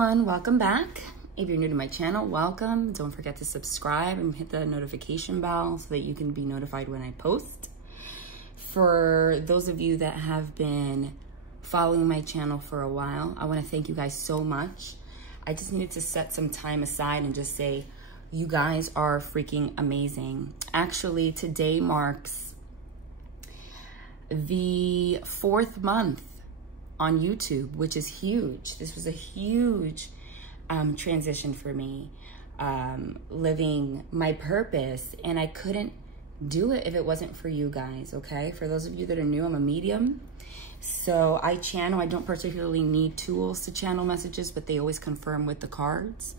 everyone, welcome back. If you're new to my channel, welcome. Don't forget to subscribe and hit the notification bell so that you can be notified when I post. For those of you that have been following my channel for a while, I want to thank you guys so much. I just needed to set some time aside and just say, you guys are freaking amazing. Actually, today marks the 4th month on YouTube, which is huge. This was a huge transition for me, living my purpose, and I couldn't do it if it wasn't for you guys, okay? For those of you that are new, I'm a medium. So I channel. I don't particularly need tools to channel messages, but they always confirm with the cards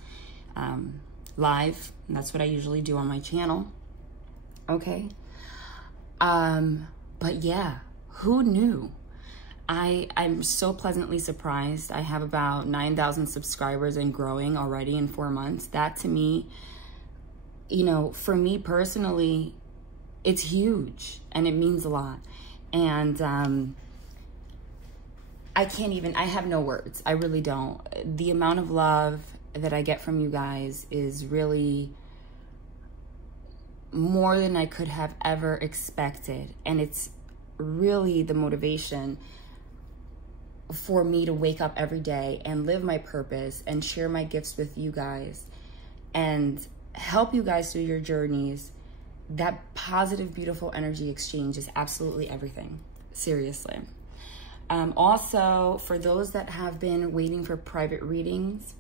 live. And that's what I usually do on my channel, okay? But yeah, who knew? I'm so pleasantly surprised. I have about 9,000 subscribers and growing already in 4 months. That to me, you know, for me personally, it's huge and it means a lot. And I have no words. I really don't. The amount of love that I get from you guys is really more than I could have ever expected. And it's really the motivation for me to wake up every day and live my purpose and share my gifts with you guys and help you guys through your journeys. That positive, beautiful energy exchange is absolutely everything. Seriously. Also, for those that have been waiting for private readings,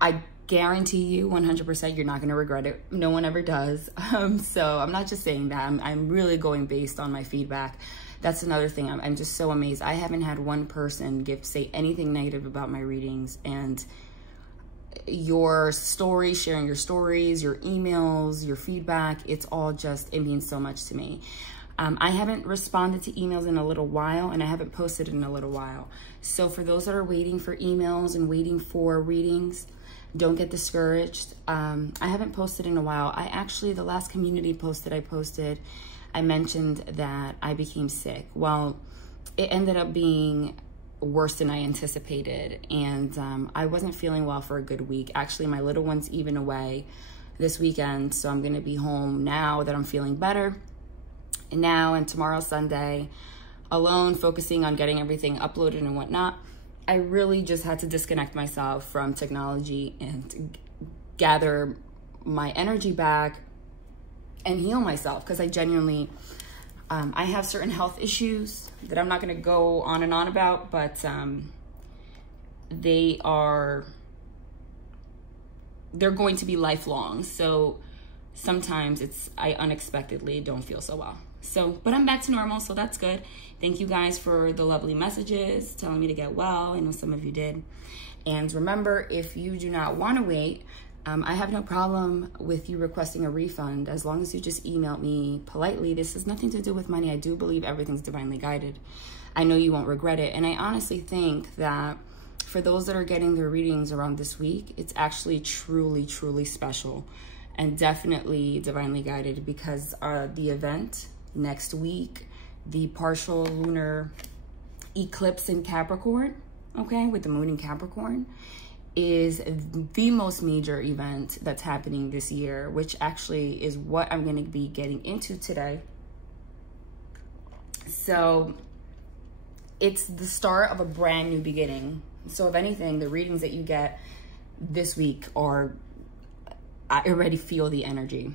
I guarantee you 100% you're not going to regret it. No one ever does. So I'm not just saying that. I'm really going based on my feedback. That's another thing. I'm just so amazed. I haven't had one person say anything negative about my readings, and your story, sharing your stories, your emails, your feedback, it's all just, it means so much to me. I haven't responded to emails in a little while, and I haven't posted in a little while. So for those that are waiting for emails and waiting for readings, don't get discouraged. I haven't posted in a while. The last community post that I posted, I mentioned that I became sick. Well, it ended up being worse than I anticipated, and I wasn't feeling well for a good week. Actually, my little one's even away this weekend, so I'm gonna be home now that I'm feeling better. And now and tomorrow, Sunday, alone, focusing on getting everything uploaded and whatnot. I really just had to disconnect myself from technology and gather my energy back and heal myself, because I genuinely, I have certain health issues that I'm not going to go on and on about, but they're going to be lifelong. So sometimes I unexpectedly don't feel so well. So, but I'm back to normal, so that's good. Thank you guys for the lovely messages telling me to get well. I know some of you did. And remember, if you do not want to wait, I have no problem with you requesting a refund as long as you just email me politely. This has nothing to do with money. I do believe everything's divinely guided. I know you won't regret it. And I honestly think that for those that are getting their readings around this week, it's actually truly, truly special and definitely divinely guided, because the event next week, the partial lunar eclipse in Capricorn, okay, with the moon in Capricorn, is the most major event that's happening this year, which actually is what I'm going to be getting into today. So it's the start of a brand new beginning. So if anything, the readings that you get this week are, I already feel the energy,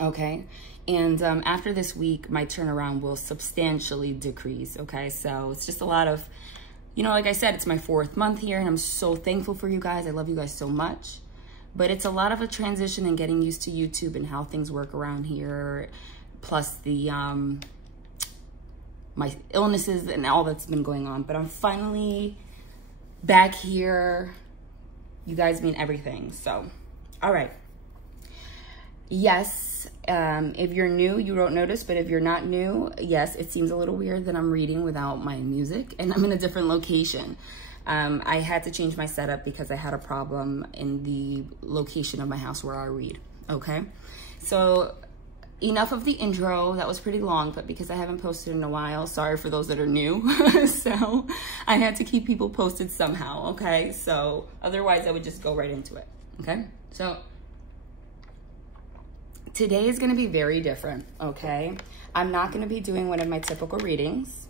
okay? And after this week, my turnaround will substantially decrease, okay? So it's just a lot of, you know, like I said, it's my 4th month here, and I'm so thankful for you guys. I love you guys so much. But it's a lot of a transition and getting used to YouTube and how things work around here, plus the my illnesses and all that's been going on. But I'm finally back here. You guys mean everything. So, all right. Yes, if you're new, you won't notice, but if you're not new, yes, it seems a little weird that I'm reading without my music and I'm in a different location. I had to change my setup because I had a problem in the location of my house where I read, okay? So enough of the intro. That was pretty long, but because I haven't posted in a while, sorry for those that are new. So I had to keep people posted somehow, okay? So otherwise I would just go right into it, okay? So today is gonna be very different, okay? I'm not gonna be doing one of my typical readings.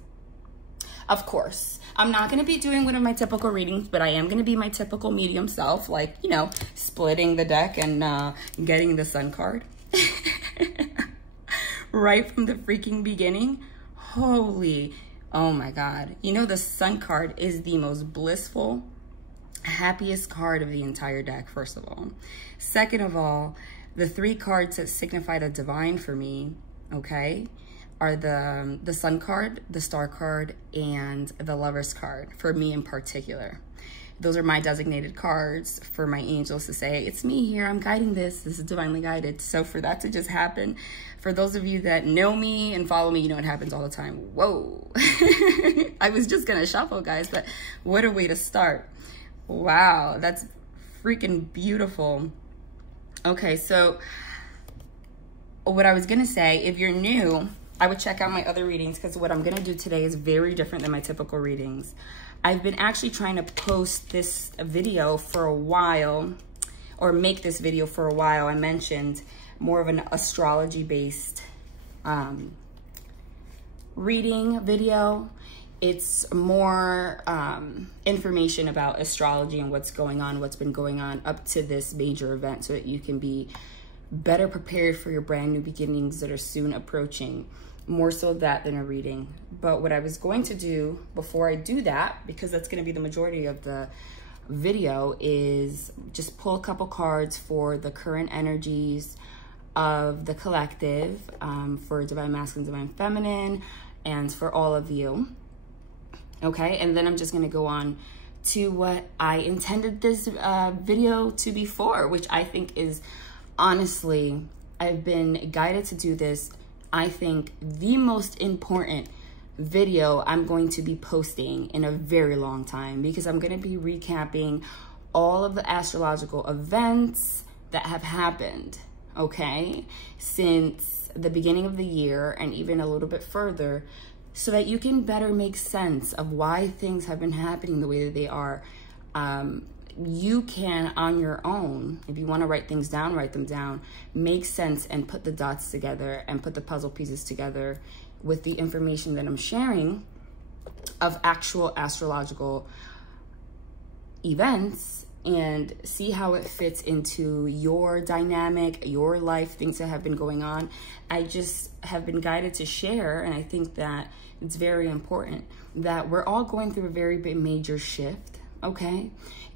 Of course, I'm not gonna be doing one of my typical readings, but I am gonna be my typical medium self, like, you know, splitting the deck and getting the sun card. Right from the freaking beginning. Holy, oh my God. You know, the sun card is the most blissful, happiest card of the entire deck, first of all. Second of all, the 3 cards that signify the divine for me, okay, are the sun card, the star card, and the lover's card, for me in particular. Those are my designated cards for my angels to say, it's me here, I'm guiding this, this is divinely guided. So for that to just happen, for those of you that know me and follow me, you know it happens all the time. Whoa. I was just gonna shuffle, guys, but what a way to start. Wow, that's freaking beautiful. Okay, so what I was gonna say, if you're new, I would check out my other readings, because what I'm gonna do today is very different than my typical readings. I've been actually trying to post this video for a while, or make this video for a while. I mentioned more of an astrology-based reading video. It's more information about astrology and what's going on, what's been going on up to this major event, so that you can be better prepared for your brand new beginnings that are soon approaching. More so that than a reading. But what I was going to do before I do that, because that's going to be the majority of the video, is just pull a couple cards for the current energies of the collective, for Divine Masculine, Divine Feminine, and for all of you. Okay, and then I'm just going to go on to what I intended this video to be for, which I think is, honestly, I've been guided to do this, I think, the most important video I'm going to be posting in a very long time, because I'm going to be recapping all of the astrological events that have happened, okay, since the beginning of the year and even a little bit further, so that you can better make sense of why things have been happening the way that they are. You can, on your own, if you want to write things down, write them down, make sense and put the dots together and put the puzzle pieces together with the information that I'm sharing of actual astrological events, and see how it fits into your dynamic, your life, things that have been going on. I just have been guided to share, and I think that it's very important that we're all going through a very big major shift, okay?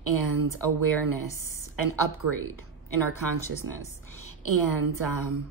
And awareness and upgrade in our consciousness. And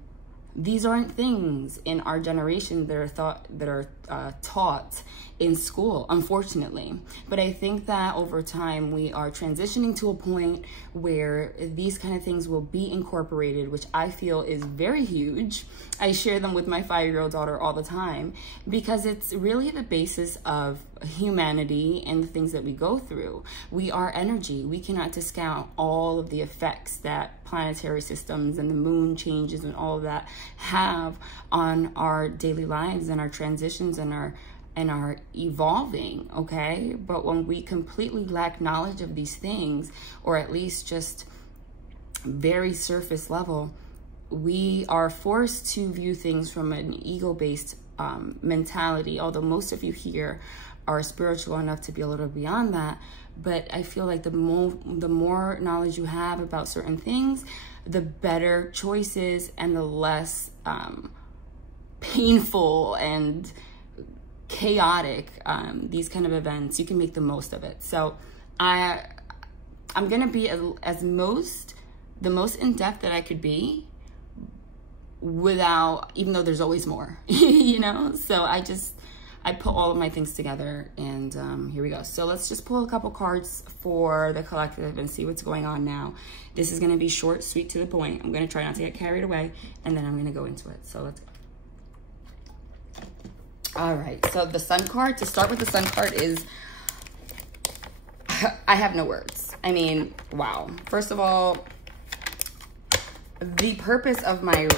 these aren't things in our generation that are taught in school, unfortunately. But I think that over time we are transitioning to a point where these kind of things will be incorporated, which I feel is very huge. I share them with my 5-year-old daughter all the time, because it's really the basis of humanity and the things that we go through. We are energy. We cannot discount all of the effects that planetary systems and the moon changes and all of that have on our daily lives and our transitions and our evolving, okay? But when we completely lack knowledge of these things, or at least just very surface level, we are forced to view things from an ego-based mentality, although most of you here are spiritual enough to be a little beyond that. But I feel like the more knowledge you have about certain things, the better choices and the less painful and chaotic these kind of events, you can make the most of it. So I'm gonna be the most in-depth that I could be, without, even though there's always more, you know? So I put all of my things together, and here we go. So let's just pull a couple cards for the collective and see what's going on now. This is gonna be short, sweet, to the point. I'm gonna try not to get carried away, and then I'm gonna go into it. So let's go. All right, so the sun card, to start with, the sun card is, I have no words. I mean, wow. First of all, the purpose of my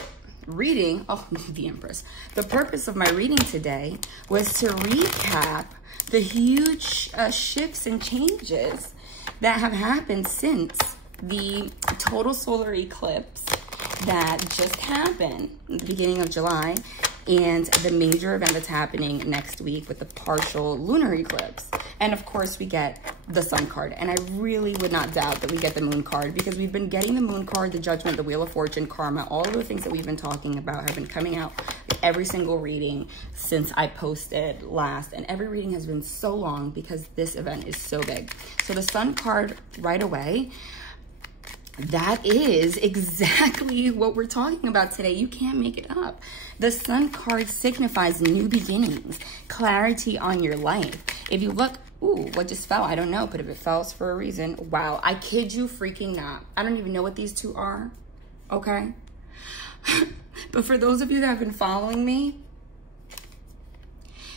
reading, oh, the Empress. The purpose of my reading today was to recap the huge shifts and changes that have happened since the total solar eclipse that just happened at the beginning of July, and the major event that's happening next week with the partial lunar eclipse. And of course, we get the sun card. And I really would not doubt that we get the moon card, because we've been getting the moon card, the judgment, the wheel of fortune, karma, all of the things that we've been talking about have been coming out every single reading since I posted last. And every reading has been so long because this event is so big. So the sun card right away, that is exactly what we're talking about today. You can't make it up. The sun card signifies new beginnings, clarity on your life. If you look, ooh, what just fell? I don't know, but if it fell, it's for a reason. Wow, I kid you freaking not. I don't even know what these two are, okay? But for those of you that have been following me,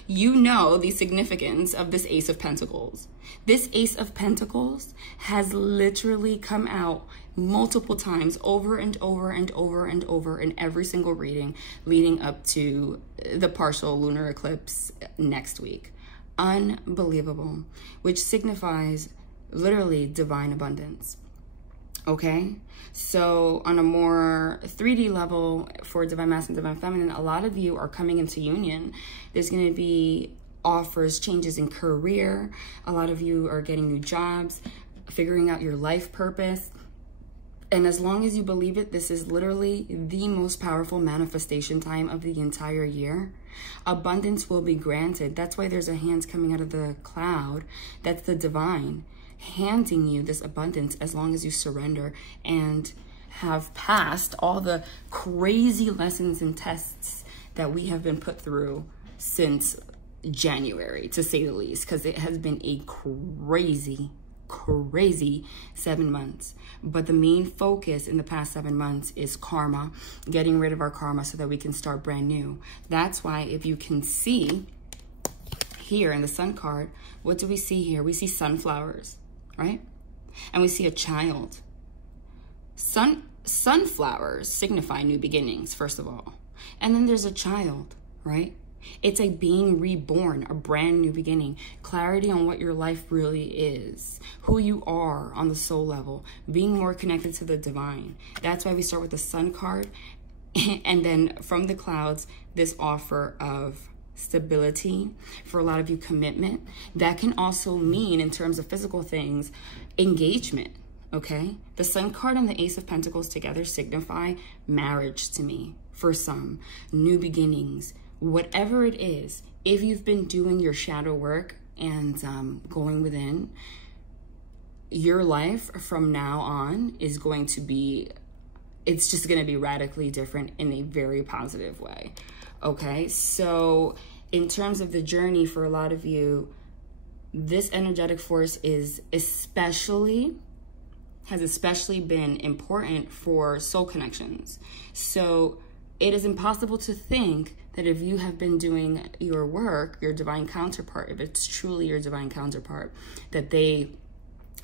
you know the significance of this Ace of Pentacles. This Ace of Pentacles has literally come out multiple times over and over and over and over in every single reading leading up to the partial lunar eclipse next week. Unbelievable, which signifies literally divine abundance. Okay, so on a more 3D level for divine masculine, divine feminine, a lot of you are coming into union. There's going to be offers, changes in career. A lot of you are getting new jobs, figuring out your life purpose. And as long as you believe it, this is literally the most powerful manifestation time of the entire year. Abundance will be granted. That's why there's a hand coming out of the cloud. That's the divine handing you this abundance as long as you surrender and have passed all the crazy lessons and tests that we have been put through since January, to say the least, because it has been a crazy 7 months. But the main focus in the past 7 months is karma, getting rid of our karma so that we can start brand new. That's why, if you can see here in the sun card, what do we see here? We see sunflowers, right? And we see a child. Sunflowers signify new beginnings, first of all. And then there's a child, right? It's a being reborn, a brand new beginning, clarity on what your life really is, who you are on the soul level, being more connected to the divine. That's why we start with the sun card. And then from the clouds, this offer of stability, for a lot of you, commitment. That can also mean, in terms of physical things, engagement. Okay, the sun card and the Ace of Pentacles together signify marriage to me. For some, new beginnings. Whatever it is, if you've been doing your shadow work and going within, your life from now on is going to be, it's just going to be radically different in a very positive way. Okay, so in terms of the journey for a lot of you, this energetic force is has especially been important for soul connections. So it is impossible to think that if you have been doing your work, your divine counterpart, if it's truly your divine counterpart, that they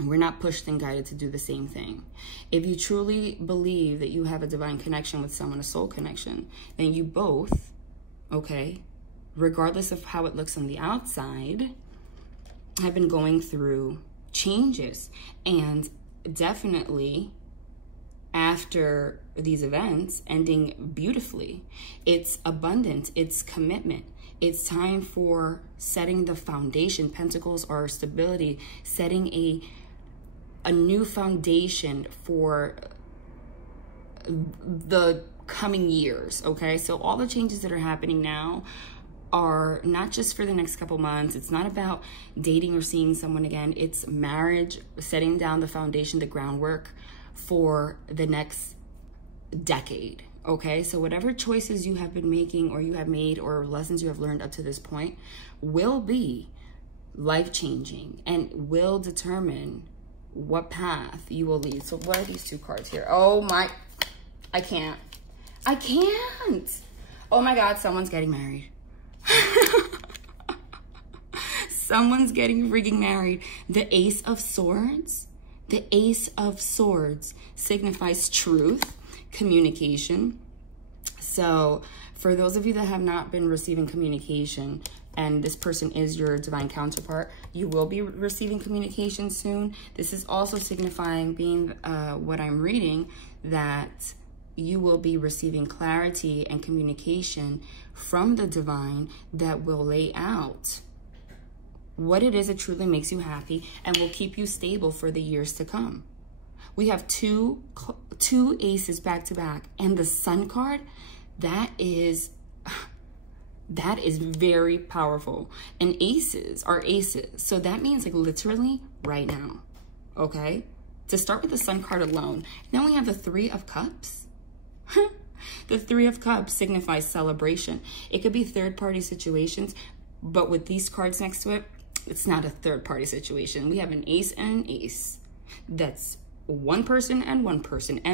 were not pushed and guided to do the same thing. If you truly believe that you have a divine connection with someone, a soul connection, then you both, okay, regardless of how it looks on the outside, have been going through changes. And definitely after these events ending beautifully, it's abundance, it's commitment. It's time for setting the foundation. Pentacles are stability, setting a new foundation for the coming years, okay? So all the changes that are happening now are not just for the next couple months. It's not about dating or seeing someone again. It's marriage, setting down the foundation, the groundwork for the next decade, okay? So whatever choices you have been making or you have made or lessons you have learned up to this point will be life-changing and will determine what path you will lead. So what are these two cards here? Oh my, I can't. Oh my God, someone's getting married. Someone's getting freaking married. The Ace of Swords. The Ace of Swords signifies truth, communication, So for those of you that have not been receiving communication, and this person is your divine counterpart, you will be receiving communication soon. This is also signifying, being what I'm reading, that you will be receiving clarity and communication from the divine that will lay out what it is that truly makes you happy and will keep you stable for the years to come. We have two aces back to back, and the Sun card, that is very powerful. And aces are aces, so that means like literally right now, okay? To start with the Sun card alone, then we have the Three of Cups. The Three of Cups signifies celebration. It could be third-party situations, but with these cards next to it, it's not a third-party situation. We have an ace and an ace. That's one person and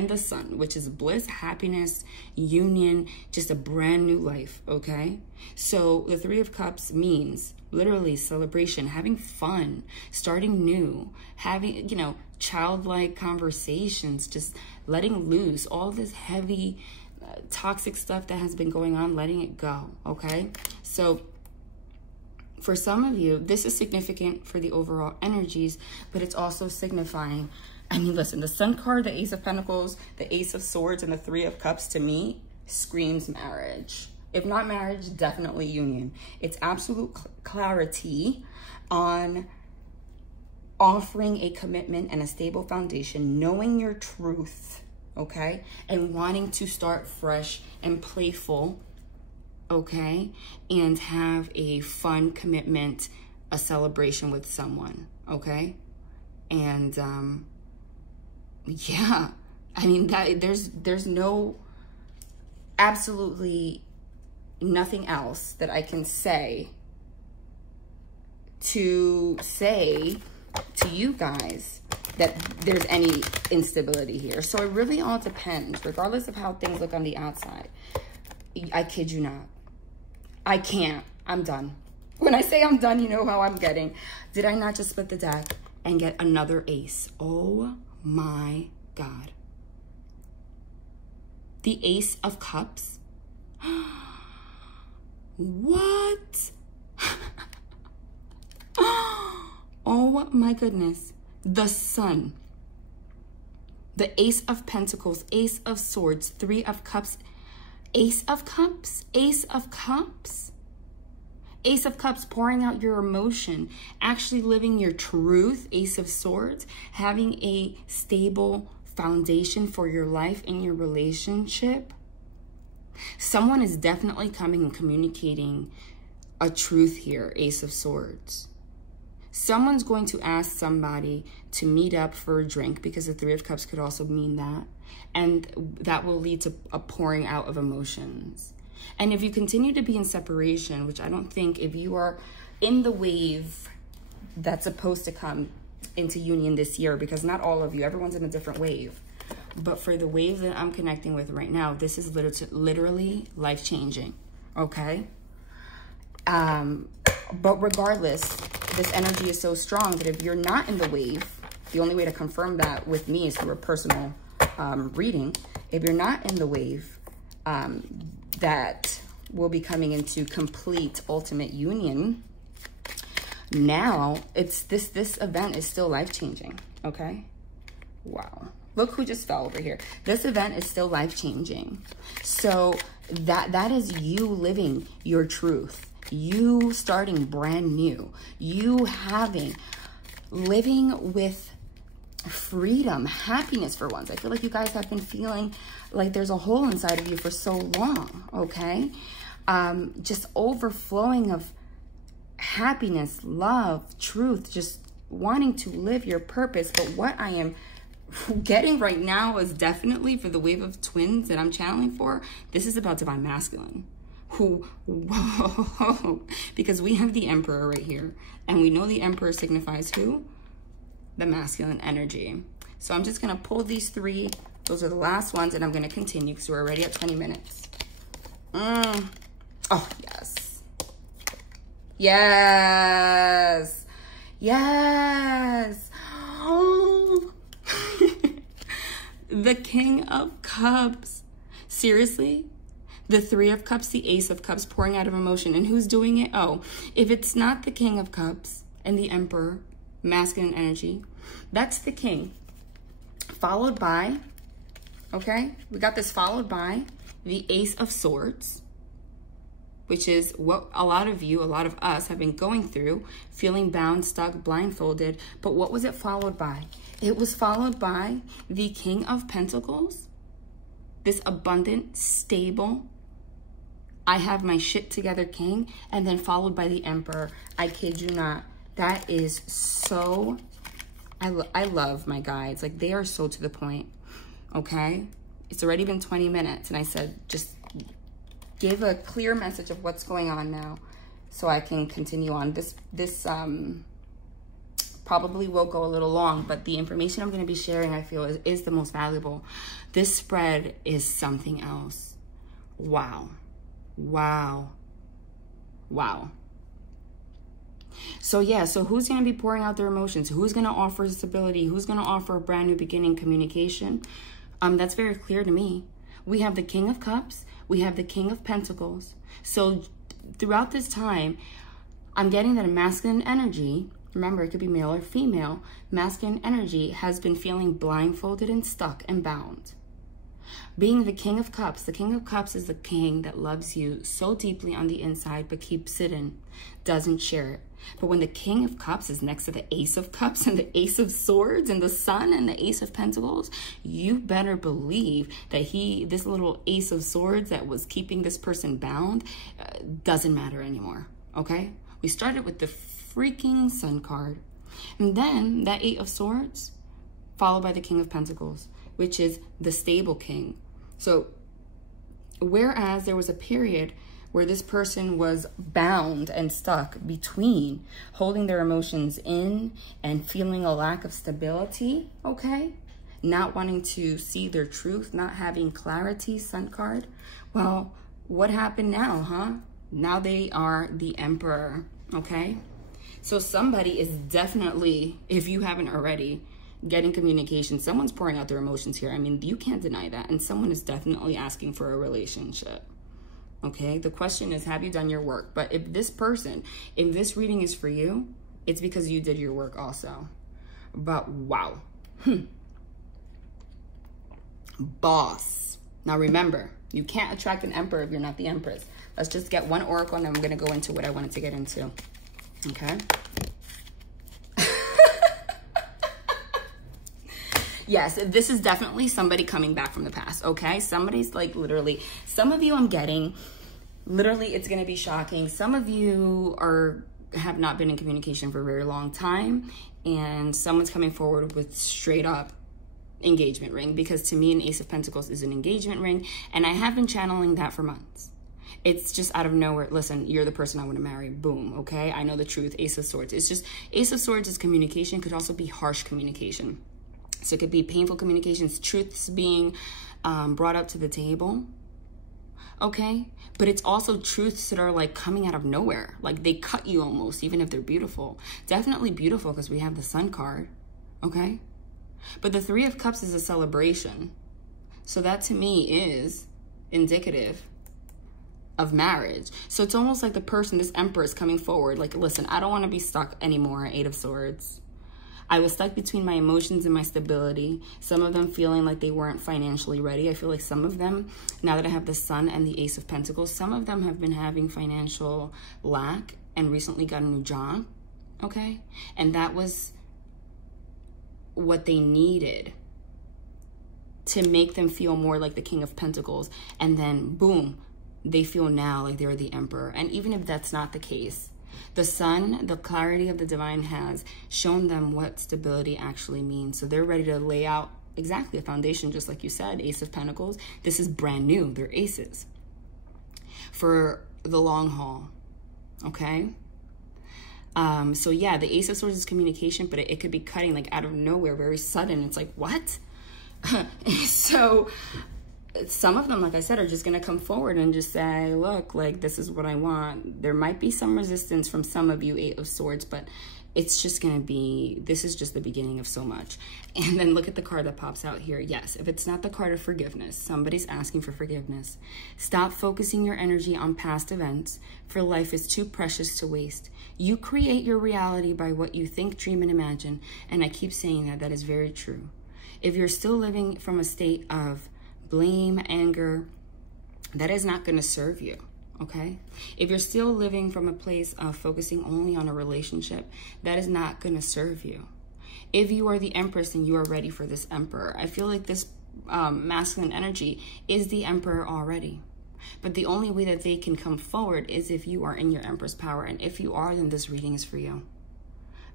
the Sun, which is bliss, happiness, union, just a brand new life, okay? So the Three of Cups means literally celebration, having fun, starting new, having, you know, childlike conversations, just letting loose all this heavy, toxic stuff that has been going on, letting it go, okay? So for some of you, this is significant for the overall energies, but it's also signifying, I mean, listen, the Sun card, the Ace of Pentacles, the Ace of Swords, and the Three of Cups, to me, screams marriage. If not marriage, definitely union. It's absolute clarity on offering a commitment and a stable foundation, knowing your truth, okay? And wanting to start fresh and playful, okay? And have a fun commitment, a celebration with someone, okay? And, yeah, I mean, that there's no, absolutely nothing else that I can say to you guys that there's any instability here. So it really all depends, regardless of how things look on the outside. I kid you not. I can't. I'm done. When I say I'm done, you know how I'm getting. Did I not just split the deck and get another ace? Oh my God. The Ace of Cups. What? Oh my goodness. The Sun. The Ace of Pentacles, Ace of Swords, Three of Cups, Ace of Cups, Ace of Cups. Ace of Cups, pouring out your emotion, actually living your truth. Ace of Swords, having a stable foundation for your life and your relationship. Someone is definitely coming and communicating a truth here, Ace of Swords. Someone's going to ask somebody to meet up for a drink, because the Three of Cups could also mean that. And that will lead to a pouring out of emotions. And if you continue to be in separation, which I don't think, if you are in the wave that's supposed to come into union this year, because not all of you, everyone's in a different wave. But for the wave that I'm connecting with right now, this is literally life-changing, okay? But regardless, this energy is so strong that if you're not in the wave, the only way to confirm that with me is through a personal reading. If you're not in the wave, that will be coming into complete ultimate union. Now, it's this event is still life-changing, okay? Wow. Look who just fell over here. This event is still life-changing. So that is you living your truth. You starting brand new. You living with freedom, happiness for once. I feel like you guys have been feeling like there's a hole inside of you for so long, okay? Just overflowing of happiness, love, truth, just wanting to live your purpose. But what I am getting right now is definitely, for the wave of twins that I'm channeling for, this is about divine masculine. Whoa, because we have the Emperor right here, and we know the Emperor signifies who? The masculine energy. So I'm just gonna pull these three. Those are the last ones, and I'm gonna continue because we're already at 20 minutes. Oh, yes. Yes. Yes. Oh. The King of Cups. Seriously? The Three of Cups, the Ace of Cups, pouring out of emotion. And who's doing it? Oh, if it's not the King of Cups and the Emperor, masculine energy, that's the King. Followed by, okay, we got this followed by the Ace of Swords, which is what a lot of you, a lot of us have been going through, feeling bound, stuck, blindfolded. But what was it followed by? It was followed by the King of Pentacles, this abundant, stable, I have my shit together king, and then followed by the Emperor. I kid you not. That is so, I love my guides. Like, they are so to the point, okay? It's already been 20 minutes, and I said, just give a clear message of what's going on now so I can continue on. This probably will go a little long, but the information I'm going to be sharing, I feel, is the most valuable. This spread is something else. Wow. Wow. Wow. So yeah, so who's going to be pouring out their emotions? Who's going to offer stability? Who's going to offer a brand new beginning, communication? That's very clear to me. We have the King of Cups. We have the King of Pentacles. So throughout this time, I'm getting that a masculine energy, remember, it could be male or female, masculine energy has been feeling blindfolded and stuck and bound. Being the King of Cups is the king that loves you so deeply on the inside, but keeps it in, doesn't share it. But when the King of Cups is next to the Ace of Cups and the Ace of Swords and the Sun and the Ace of Pentacles, you better believe that this little Ace of Swords that was keeping this person bound doesn't matter anymore, okay? We started with the freaking Sun card. And then that Eight of Swords, followed by the King of Pentacles, which is the stable king. So whereas there was a period where this person was bound and stuck between holding their emotions in and feeling a lack of stability, okay? Not wanting to see their truth, not having clarity, Sun card. Well, what happened now, huh? Now they are the Emperor, okay? So somebody is definitely, if you haven't already, getting communication. Someone's pouring out their emotions here. I mean, you can't deny that. And someone is definitely asking for a relationship. Okay? The question is, have you done your work? But if this person, if this reading is for you, it's because you did your work also. But wow. Boss. Now remember, you can't attract an Emperor if you're not the Empress. Let's just get one oracle and then I'm going to go into what I wanted to get into. Okay? Yes, this is definitely somebody coming back from the past, okay? Somebody's like literally, some of you I'm getting, literally it's going to be shocking. Some of you have not been in communication for a very long time, and someone's coming forward with straight up engagement ring, because to me an Ace of Pentacles is an engagement ring, and I have been channeling that for months. It's just out of nowhere. Listen, you're the person I want to marry. Boom, okay? I know the truth. Ace of Swords. It's just, Ace of Swords is communication, could also be harsh communication. So it could be painful communications, truths being brought up to the table, okay? But it's also truths that are like coming out of nowhere. Like they cut you almost, even if they're beautiful. Definitely beautiful because we have the Sun card, okay? But the Three of Cups is a celebration. So that to me is indicative of marriage. So it's almost like the person, this Emperor, is coming forward. Like, listen, I don't want to be stuck anymore, Eight of Swords. I was stuck between my emotions and my stability. Some of them feeling like they weren't financially ready. I feel like some of them, now that I have the Sun and the Ace of Pentacles, some of them have been having financial lack and recently got a new job, okay? And that was what they needed to make them feel more like the King of Pentacles. And then, boom, they feel now like they're the Emperor. And even if that's not the case, the Sun, the clarity of the divine, has shown them what stability actually means. So they're ready to lay out exactly a foundation, just like you said, Ace of Pentacles. This is brand new. They're aces for the long haul, okay? So yeah, the Ace of Swords is communication, but it could be cutting like out of nowhere, very sudden. It's like, what? So some of them, like I said, are just going to come forward and just say, look, like, this is what I want. There might be some resistance from some of you, Eight of Swords, but it's just going to be, this is just the beginning of so much. And then look at the card that pops out here. Yes, if it's not the card of forgiveness, somebody's asking for forgiveness. Stop focusing your energy on past events, for life is too precious to waste. You create your reality by what you think, dream, and imagine. And I keep saying that, that is very true. If you're still living from a state of blame, anger, that is not going to serve you. Okay? If you're still living from a place of focusing only on a relationship, that is not going to serve you. If you are the Empress and you are ready for this Emperor, I feel like this masculine energy is the Emperor already. But the only way that they can come forward is if you are in your Empress power. And if you are, then this reading is for you.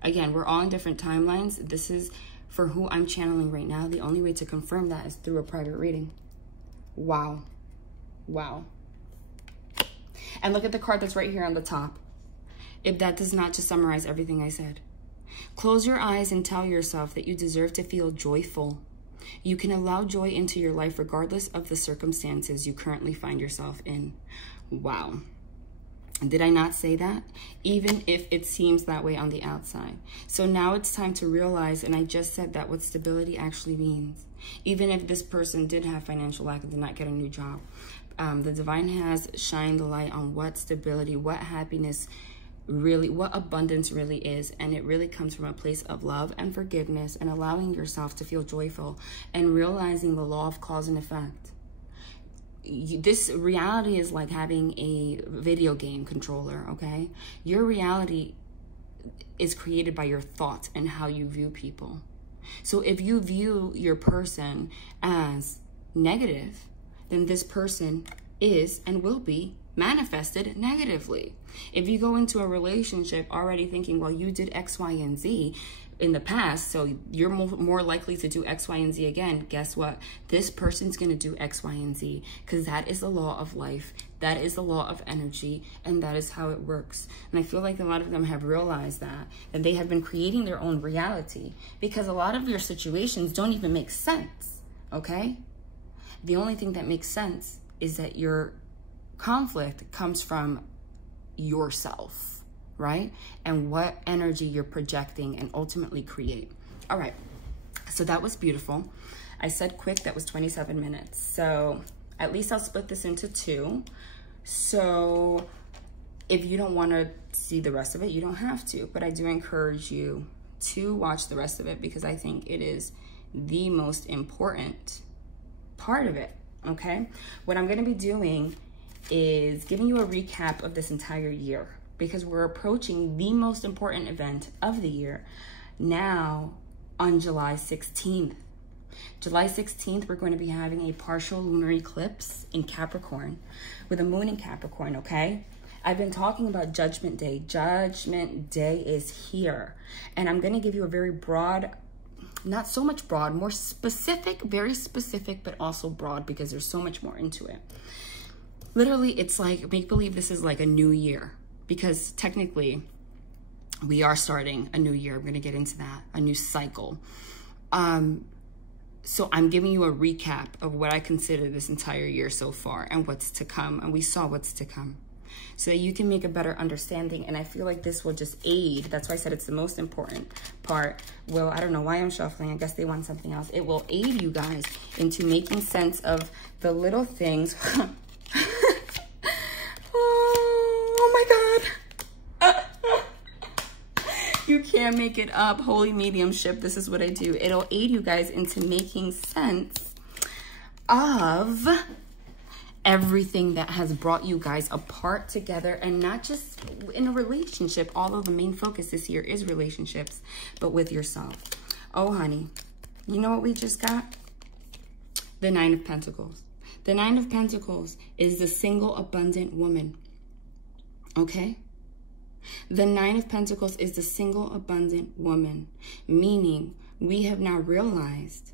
Again, we're all in different timelines. This is for who I'm channeling right now. The only way to confirm that is through a private reading. Wow. Wow. And look at the card that's right here on the top. If that does not just summarize everything I said. Close your eyes and tell yourself that you deserve to feel joyful. You can allow joy into your life regardless of the circumstances you currently find yourself in. Wow. Did I not say that? Even if it seems that way on the outside. So now it's time to realize, and I just said that, what stability actually means. Even if this person did have financial lack and did not get a new job. The divine has shined the light on what stability, what happiness really, what abundance really is. And it really comes from a place of love and forgiveness and allowing yourself to feel joyful and realizing the law of cause and effect. This reality is like having a video game controller, okay? Your reality is created by your thoughts and how you view people. So if you view your person as negative, then this person is and will be manifested negatively. If you go into a relationship already thinking, well, you did X, Y, and Z in the past, so you're more likely to do X, Y, and Z again, guess what? This person's going to do X, Y, and Z, because that is the law of life. That is the law of energy, and that is how it works. And I feel like a lot of them have realized that they have been creating their own reality, because a lot of your situations don't even make sense, okay? The only thing that makes sense is that your conflict comes from yourself, right? And what energy you're projecting and ultimately create. All right, so that was beautiful. I said quick, that was 27 minutes. So at least I'll split this into two. So if you don't want to see the rest of it, you don't have to, but I do encourage you to watch the rest of it because I think it is the most important part of it, okay? What I'm going to be doing is giving you a recap of this entire year because we're approaching the most important event of the year now on July 16th. July 16th, we're going to be having a partial lunar eclipse in Capricorn with a moon in Capricorn, okay? I've been talking about Judgment Day. Judgment Day is here. And I'm going to give you a very broad, not so much broad, more specific, very specific, but also broad because there's so much more into it. Literally, it's like, make believe this is like a new year because technically we are starting a new year. I'm going to get into that, a new cycle. So I'm giving you a recap of what I consider this entire year so far and what's to come. And we saw what's to come so that you can make a better understanding. And I feel like this will just aid. That's why I said it's the most important part. Well, I don't know why I'm shuffling. I guess they want something else. It will aid you guys into making sense of the little things. Oh my God. You can't make it up. Holy mediumship. This is what I do. It'll aid you guys into making sense of everything that has brought you guys apart together, and not just in a relationship, although the main focus this year is relationships, but with yourself. Oh, honey, you know what we just got? The Nine of Pentacles. The Nine of Pentacles is the single abundant woman, okay? The Nine of Pentacles is the single abundant woman, meaning we have now realized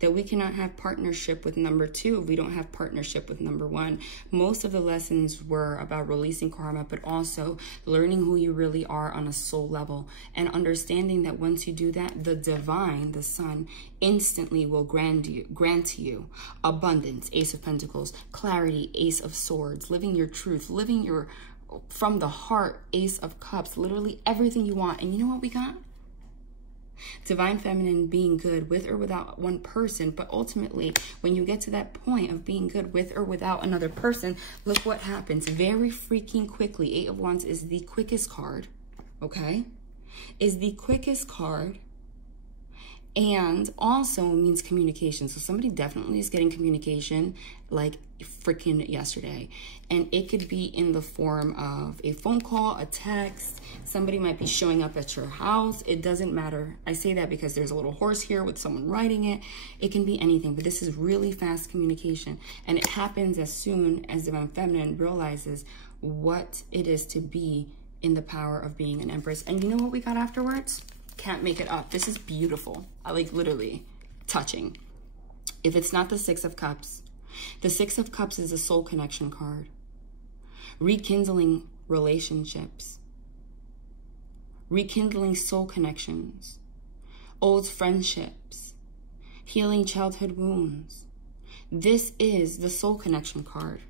that we cannot have partnership with number two if we don't have partnership with number one. Most of the lessons were about releasing karma, but also learning who you really are on a soul level and understanding that once you do that, the divine, the sun, instantly will grant you abundance, Ace of Pentacles, clarity, Ace of Swords, living your truth, living your from the heart, Ace of Cups, literally everything you want. And you know what we got? Divine Feminine being good with or without one person. But ultimately, when you get to that point of being good with or without another person, look what happens very freaking quickly. Eight of Wands is the quickest card, okay? Is the quickest card. And also means communication. So somebody definitely is getting communication like freaking yesterday. And it could be in the form of a phone call, a text. Somebody might be showing up at your house. It doesn't matter. I say that because there's a little horse here with someone writing it. It can be anything, but this is really fast communication. And it happens as soon as Divine Feminine realizes what it is to be in the power of being an Empress. And you know what we got afterwards? Can't make it up. This is beautiful. I like literally touching. If it's not the Six of Cups, the Six of Cups is a soul connection card. Rekindling relationships. Rekindling soul connections. Old friendships. Healing childhood wounds. This is the soul connection card.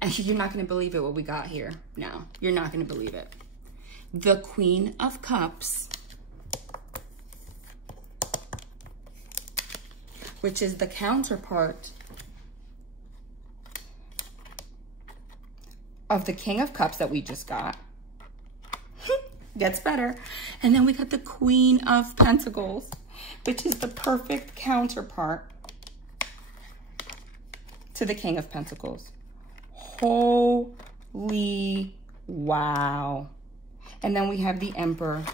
And you're not going to believe it what we got here. No, you're not going to believe it. The Queen of Cups, which is the counterpart of the King of Cups that we just got. Gets better. And then we got the Queen of Pentacles, which is the perfect counterpart to the King of Pentacles. Holy wow. And then we have the Emperor.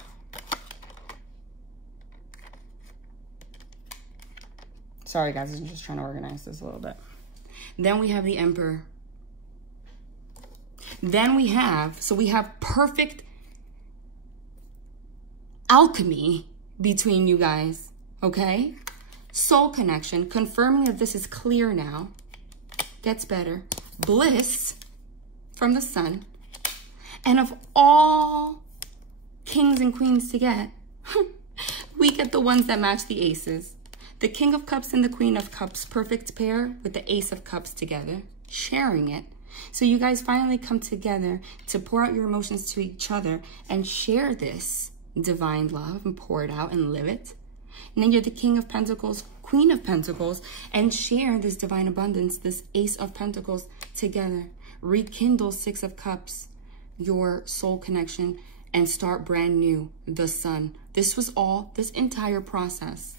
Sorry, guys, I'm just trying to organize this a little bit. Then we have the Emperor. Then we have, so we have perfect alchemy between you guys, okay? Soul connection, confirming that this is clear now. Gets better. Bliss from the Sun. And of all kings and queens to get, we get the ones that match the aces. The King of Cups and the Queen of Cups, perfect pair with the Ace of Cups together, sharing it. So you guys finally come together to pour out your emotions to each other and share this divine love and pour it out and live it. And then you're the King of Pentacles, Queen of Pentacles, and share this divine abundance, this Ace of Pentacles together. Rekindle Six of Cups, your soul connection, and start brand new, the Sun. This was all, this entire process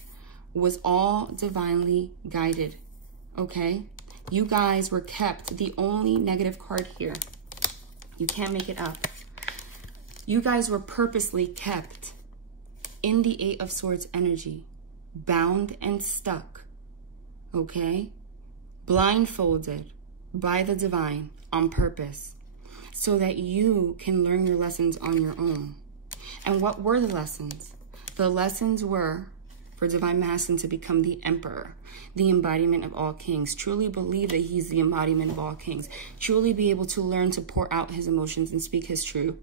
was all divinely guided, okay? You guys were kept the only negative card here. You can't make it up. You guys were purposely kept in the Eight of Swords energy, bound and stuck, okay? Blindfolded by the divine on purpose so that you can learn your lessons on your own. And what were the lessons? The lessons were for Divine Masculine to become the Emperor, the embodiment of all kings. Truly believe that he's the embodiment of all kings. Truly be able to learn to pour out his emotions and speak his truth.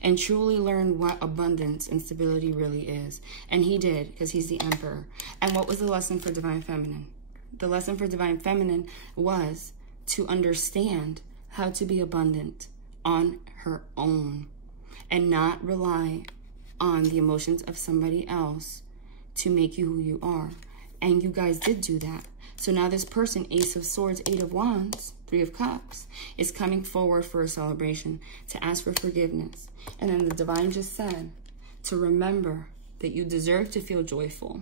And truly learn what abundance and stability really is. And he did, because he's the Emperor. And what was the lesson for Divine Feminine? The lesson for Divine Feminine was to understand how to be abundant on her own and not rely on the emotions of somebody else to make you who you are. And you guys did do that. So now this person, Ace of Swords, Eight of Wands, Three of Cups, is coming forward for a celebration to ask for forgiveness. And then the divine just said to remember that you deserve to feel joyful.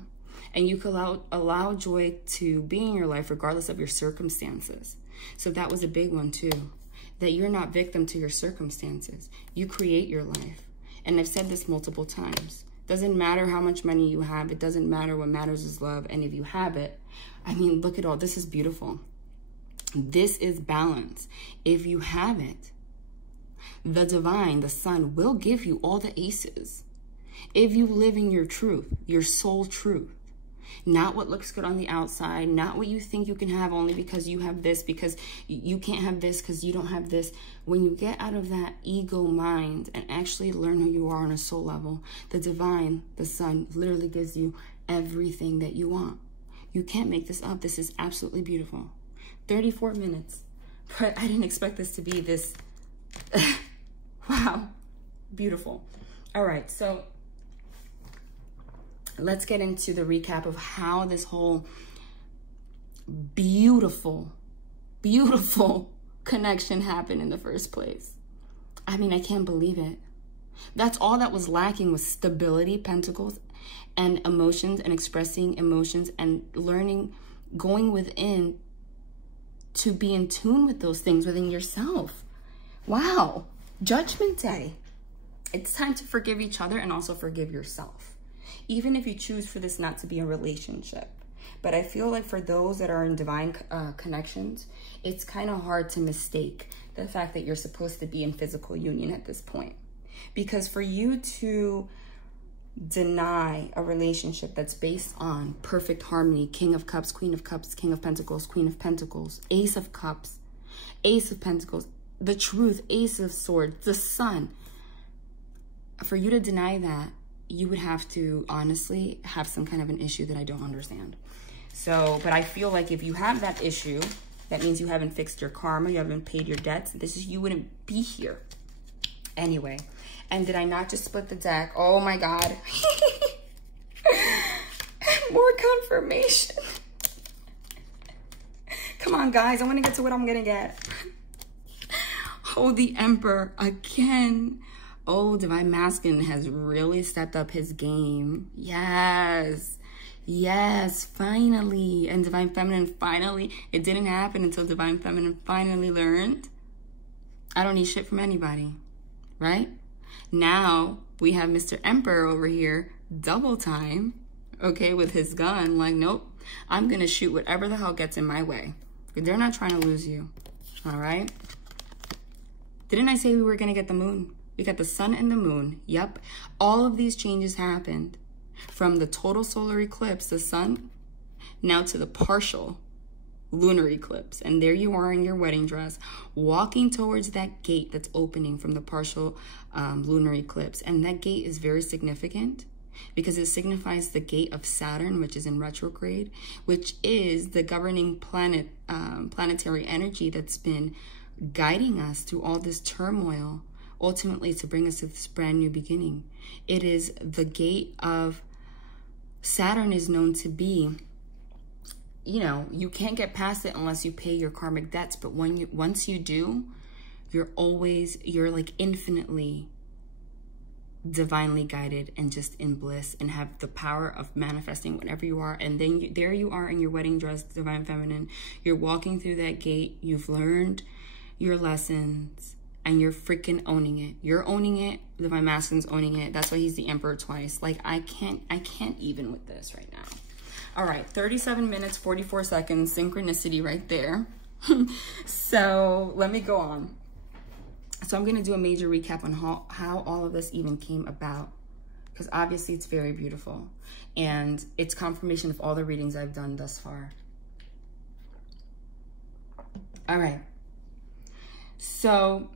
And you can allow joy to be in your life regardless of your circumstances. So that was a big one too. That you're not victim to your circumstances. You create your life. And I've said this multiple times. Doesn't matter how much money you have. It doesn't matter. What matters is love. And if you have it, I mean, look at all. This is beautiful. This is balance. If you have it, the divine, the Sun, will give you all the aces. If you live in your truth, your soul truth, not what looks good on the outside, not what you think you can have only because you have this, because you can't have this because you don't have this. When you get out of that ego mind and actually learn who you are on a soul level, the divine, the Sun, literally gives you everything that you want. You can't make this up. This is absolutely beautiful. 34 minutes. But I didn't expect this to be this Wow. Beautiful. All right. So let's get into the recap of how this whole beautiful, beautiful connection happened in the first place. I mean, I can't believe it. That's all that was lacking, was stability, pentacles, and emotions, and expressing emotions, and learning, going within to be in tune with those things within yourself. Wow. Judgment Day. It's time to forgive each other and also forgive yourself. Even if you choose for this not to be a relationship. But I feel like for those that are in divine connections, it's kind of hard to mistake the fact that you're supposed to be in physical union at this point. Because for you to deny a relationship that's based on perfect harmony, King of Cups, Queen of Cups, King of Pentacles, Queen of Pentacles, Ace of Cups, Ace of Pentacles, the truth, Ace of Swords, the Sun. For you to deny that, you would have to honestly have some kind of an issue that I don't understand. So, but I feel like if you have that issue, that means you haven't fixed your karma, you haven't paid your debts. You wouldn't be here. Anyway, and did I not just split the deck? Oh my God. More confirmation. Come on, guys. I want to get to what I'm going to get. Oh, the Emperor again. Oh, Divine Masculine has really stepped up his game. Yes. Yes, finally. And Divine Feminine finally. It didn't happen until Divine Feminine finally learned. I don't need shit from anybody. Right? Now we have Mr. Emperor over here, double time, okay, with his gun. Like, nope, I'm going to shoot whatever the hell gets in my way. They're not trying to lose you. All right? Didn't I say we were going to get the moon? We got the sun and the moon. Yep. All of these changes happened from the total solar eclipse, the sun, now to the partial lunar eclipse. And there you are in your wedding dress, walking towards that gate that's opening from the partial lunar eclipse. And that gate is very significant because it signifies the gate of Saturn, which is in retrograde, which is the governing planet, planetary energy that's been guiding us through all this turmoil, ultimately to bring us to this brand new beginning. It is the gate of Saturn, is known to be, you know, you can't get past it unless you pay your karmic debts. But once you do, you're like infinitely divinely guided and just in bliss and have the power of manifesting whatever you are. And then there you are in your wedding dress, Divine Feminine. You're walking through that gate. You've learned your lessons and you're freaking owning it. You're owning it. Divine Masculine's owning it. That's why he's the Emperor twice. Like, I can't even with this right now. All right, 37 minutes, 44 seconds, synchronicity right there. So let me go on. So I'm going to do a major recap on how all of this even came about, because obviously it's very beautiful and it's confirmation of all the readings I've done thus far. All right. So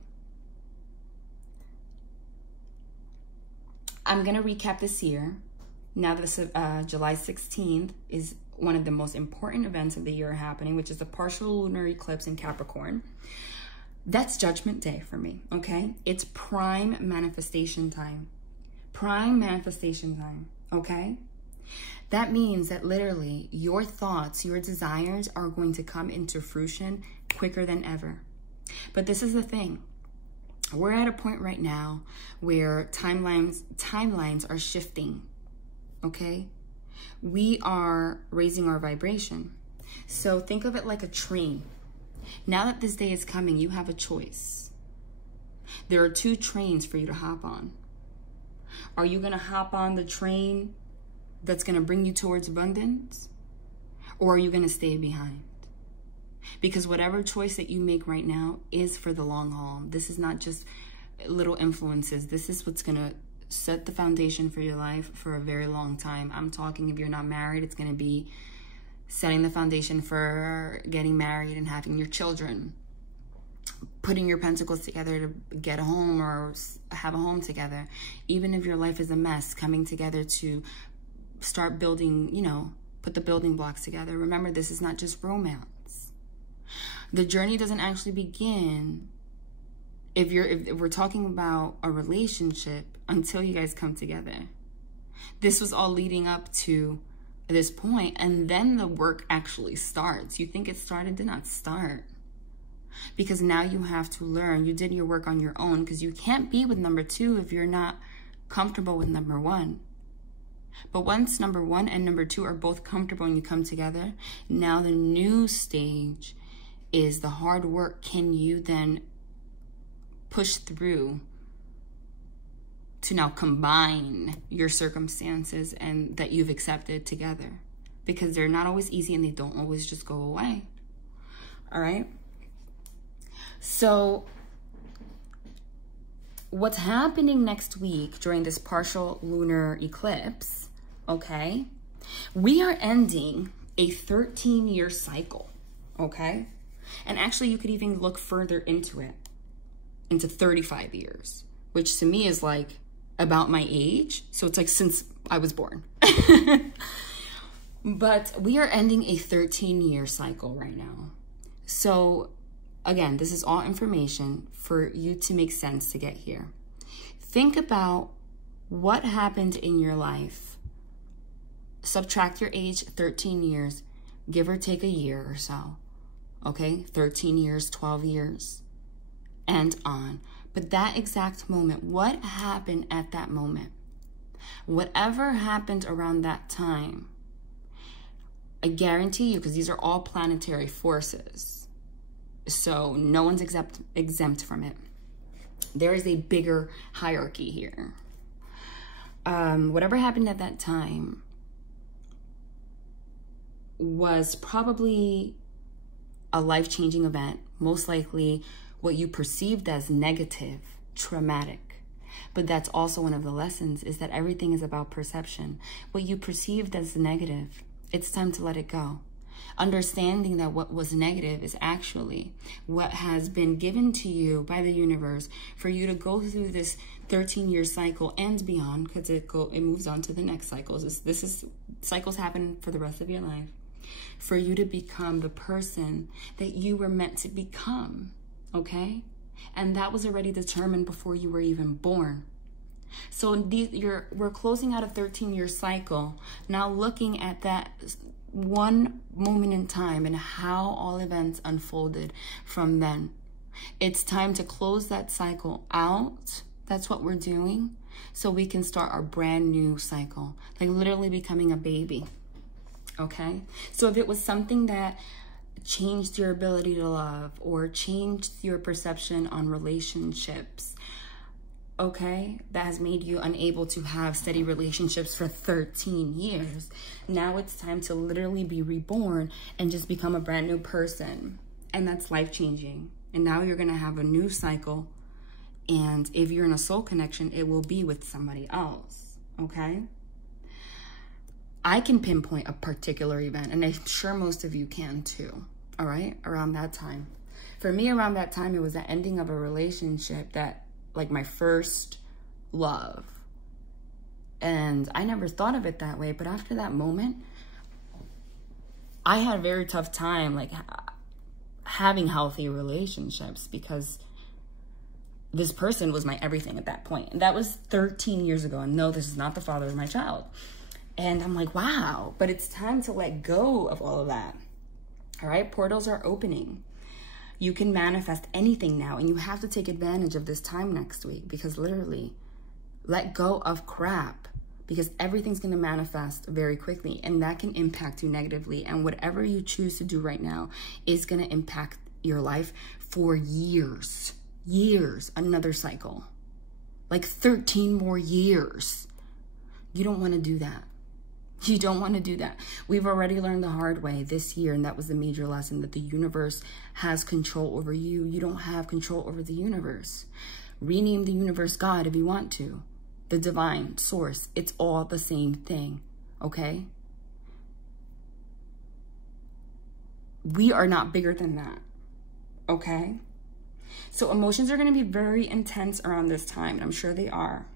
I'm going to recap this year. Now that July 16th is one of the most important events of the year happening, which is the partial lunar eclipse in Capricorn. That's Judgment Day for me, okay? It's prime manifestation time. Prime manifestation time, okay? That means that literally your thoughts, your desires are going to come into fruition quicker than ever. But this is the thing. We're at a point right now where timelines are shifting, okay? We are raising our vibration. So think of it like a train. Now that this day is coming, you have a choice. There are two trains for you to hop on. Are you going to hop on the train that's going to bring you towards abundance? Or are you going to stay behind? Because whatever choice that you make right now is for the long haul. This is not just little influences. This is what's going to set the foundation for your life for a very long time. I'm talking, if you're not married, it's going to be setting the foundation for getting married and having your children, putting your pentacles together to get a home or have a home together. Even if your life is a mess, coming together to start building, you know, put the building blocks together. Remember, this is not just romance. The journey doesn't actually begin if we're talking about a relationship, until you guys come together. This was all leading up to this point, and then the work actually starts. You think it started, did not start. Because now you have to learn. You did your work on your own, because you can't be with number 2 if you're not comfortable with number 1. But once number 1 and number 2 are both comfortable and you come together, now the new stage is the hard work. Can you then push through to now combine your circumstances and that you've accepted together? Because they're not always easy and they don't always just go away. All right? So what's happening next week during this partial lunar eclipse, okay? We are ending a 13-year cycle, okay? And actually you could even look further into it, into 35 years, which to me is like about my age. So it's like since I was born. But we are ending a 13-year cycle right now. So again, this is all information for you to make sense to get here. Think about what happened in your life. Subtract your age, 13 years, give or take a year or so. Okay, 13 years, 12 years, and on. But that exact moment, what happened at that moment? Whatever happened around that time, I guarantee you, because these are all planetary forces, so no one's exempt from it. There is a bigger hierarchy here. Whatever happened at that time was probably a life-changing event, most likely what you perceived as negative, traumatic. But that's also one of the lessons, is that everything is about perception. What you perceived as negative, it's time to let it go. Understanding that what was negative is actually what has been given to you by the universe for you to go through this 13-year cycle and beyond, because it moves on to the next cycles. Cycles happen for the rest of your life, for you to become the person that you were meant to become, okay? And that was already determined before you were even born. So we're closing out a 13-year cycle, now looking at that one moment in time and how all events unfolded from then. It's time to close that cycle out. That's what we're doing, so we can start our brand new cycle, like literally becoming a baby. Okay? So if it was something that changed your ability to love or changed your perception on relationships, okay, that has made you unable to have steady relationships for 13 years. Now it's time to literally be reborn and just become a brand new person. And that's life-changing. And now you're going to have a new cycle. And if you're in a soul connection, it will be with somebody else, okay? I can pinpoint a particular event, and I'm sure most of you can too, all right, around that time. For me, around that time, it was the ending of a relationship that, like, my first love. And I never thought of it that way, but after that moment, I had a very tough time, like, having healthy relationships, because this person was my everything at that point. And that was 13 years ago. And no, this is not the father of my child. And I'm like, wow, but it's time to let go of all of that. All right, portals are opening. You can manifest anything now, and you have to take advantage of this time next week, because literally, let go of crap, because everything's going to manifest very quickly, and that can impact you negatively. And whatever you choose to do right now is going to impact your life for years. Years. Another cycle. Like 13 more years. You don't want to do that. You don't want to do that. We've already learned the hard way this year, and that was the major lesson, that the universe has control over you. You don't have control over the universe. Rename the universe God if you want to. The divine source. It's all the same thing, okay? We are not bigger than that, okay? So emotions are going to be very intense around this time, and I'm sure they are.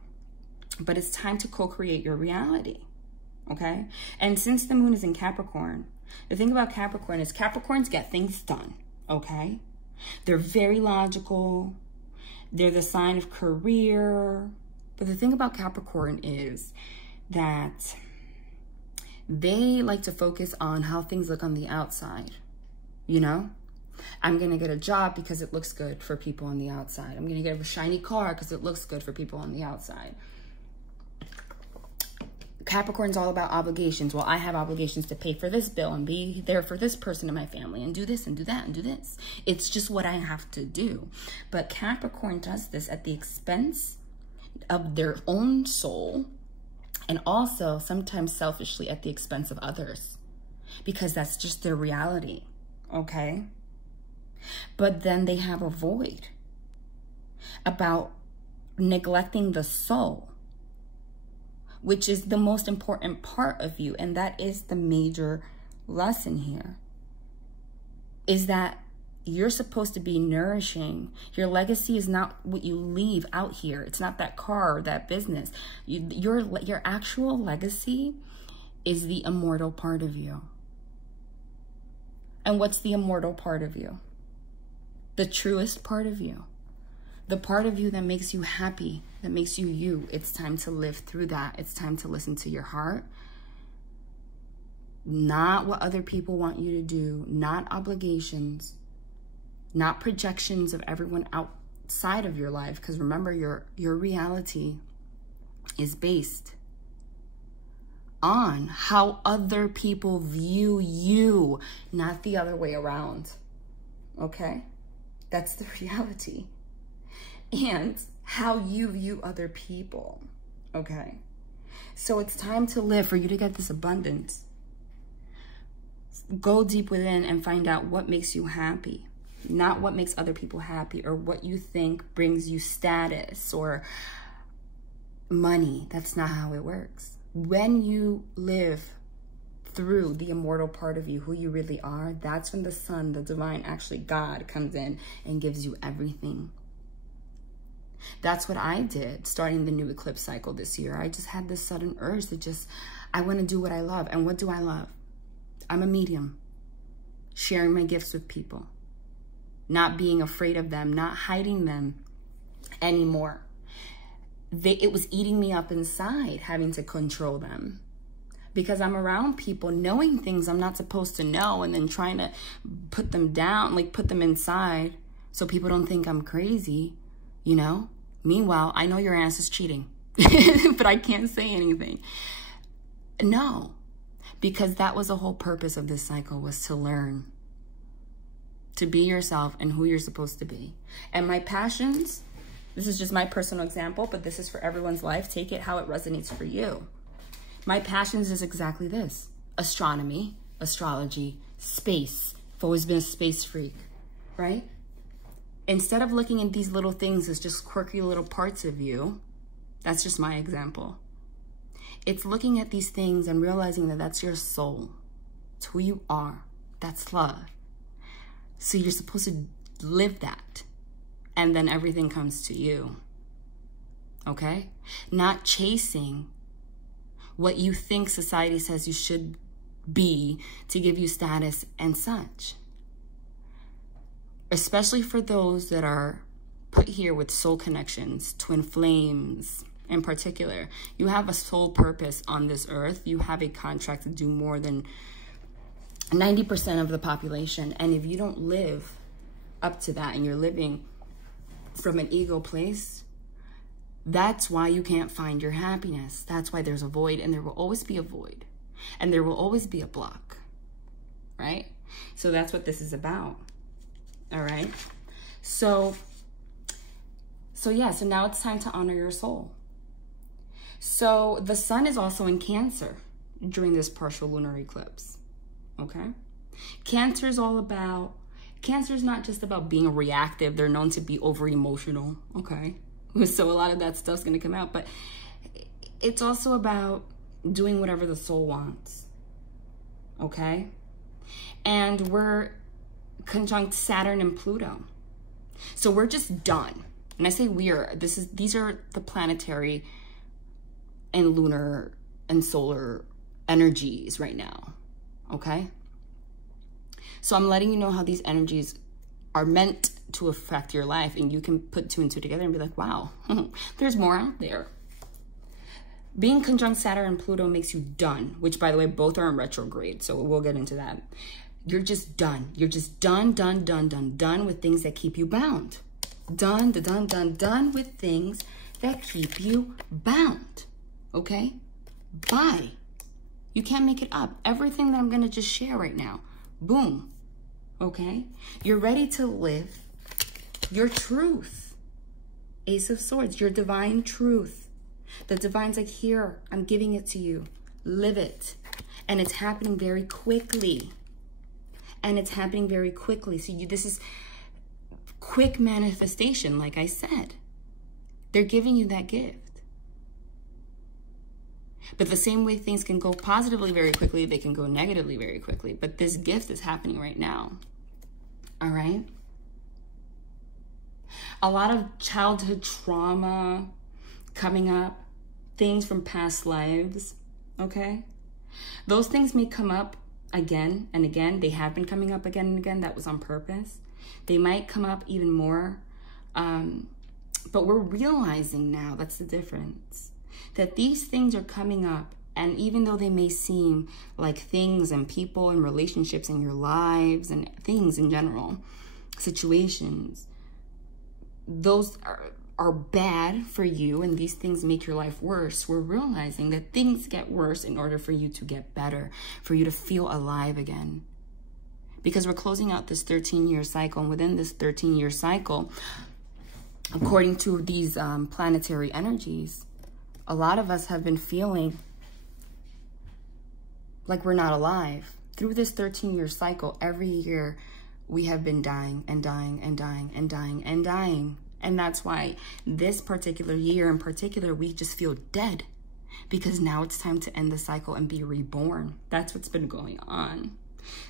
But it's time to co-create your reality. Okay? And since the moon is in Capricorn, the thing about Capricorn is Capricorns get things done, okay? They're very logical. They're the sign of career. But the thing about Capricorn is that they like to focus on how things look on the outside, you know? I'm going to get a job because it looks good for people on the outside. I'm going to get a shiny car because it looks good for people on the outside. Capricorn's all about obligations. Well, I have obligations to pay for this bill and be there for this person in my family and do this and do that and do this. It's just what I have to do. But Capricorn does this at the expense of their own soul, and also sometimes selfishly at the expense of others, because that's just their reality, okay? But then they have a void about neglecting the soul, which is the most important part of you. And that is the major lesson here, is that you're supposed to be nourishing. Your legacy is not what you leave out here. It's not that car or that business. Your actual legacy is the immortal part of you. And what's the immortal part of you? The truest part of you. The part of you that makes you happy, that makes you you. It's time to live through that. It's time to listen to your heart. Not what other people want you to do. Not obligations. Not projections of everyone outside of your life. Because remember, your reality is based on how other people view you, not the other way around. Okay? That's the reality. And how you view other people. Okay? So it's time to live, for you to get this abundance. Go deep within and find out what makes you happy. Not what makes other people happy, or what you think brings you status or money. That's not how it works. When you live through the immortal part of you, who you really are, that's when the sun, the divine, actually God, comes in and gives you everything. That's what I did starting the new eclipse cycle this year. I just had this sudden urge to I want to do what I love. And what do I love? I'm a medium. Sharing my gifts with people. Not being afraid of them, not hiding them anymore. It was eating me up inside, having to control them. Because I'm around people knowing things I'm not supposed to know, and then trying to put them down, like put them inside so people don't think I'm crazy, you know? Meanwhile, I know your ass is cheating, but I can't say anything. No, because that was the whole purpose of this cycle, was to learn. To be yourself and who you're supposed to be. And my passions, this is just my personal example, but this is for everyone's life. Take it how it resonates for you. My passions is exactly this. Astronomy, astrology, space. I've always been a space freak, right? Instead of looking at these little things as just quirky little parts of you, that's just my example. It's looking at these things and realizing that that's your soul. It's who you are. That's love. So you're supposed to live that, and then everything comes to you, okay? Not chasing what you think society says you should be to give you status and such. Especially for those that are put here with soul connections, twin flames in particular. You have a soul purpose on this earth. You have a contract to do more than 90% of the population. And if you don't live up to that and you're living from an ego place, that's why you can't find your happiness. That's why there's a void, and there will always be a void, and there will always be a block, right? So that's what this is about. All right. So yeah, so now it's time to honor your soul. So the sun is also in Cancer during this partial lunar eclipse. Okay. Cancer is all about, Cancer is not just about being reactive. They're known to be over emotional. Okay. So a lot of that stuff's going to come out, but it's also about doing whatever the soul wants. Okay. And we're conjunct Saturn and Pluto. So we're just done. And I say these are the planetary and lunar and solar energies right now. Okay? So I'm letting you know how these energies are meant to affect your life, and you can put 2 and 2 together and be like, wow, there's more out there. Being conjunct Saturn and Pluto makes you done, which, by the way, both are in retrograde, so we'll get into that. You're just done. You're just done with things that keep you bound. Done with things that keep you bound, okay? Bye. You can't make it up. Everything that I'm going to just share right now, boom, okay? You're ready to live your truth. Ace of Swords, your divine truth. The divine's like, here, I'm giving it to you. Live it. And it's happening very quickly. And it's happening very quickly. So this is quick manifestation, like I said. They're giving you that gift. But the same way things can go positively very quickly, they can go negatively very quickly. But this gift is happening right now. All right? A lot of childhood trauma coming up, things from past lives, okay? Those things may come up again and again. They have been coming up again and again. That was on purpose. They might come up even more. But we're realizing now, that's the difference, that these things are coming up. And even though they may seem like things and people and relationships in your lives and things in general, situations, those are bad for you and these things make your life worse. We're realizing that things get worse in order for you to get better, for you to feel alive again. Because we're closing out this 13-year cycle, and within this 13-year cycle, according to these planetary energies, a lot of us have been feeling like we're not alive. Through this 13-year cycle, every year we have been dying and dying and dying and dying and dying. And that's why this particular year in particular, we just feel dead, because now it's time to end the cycle and be reborn. That's what's been going on.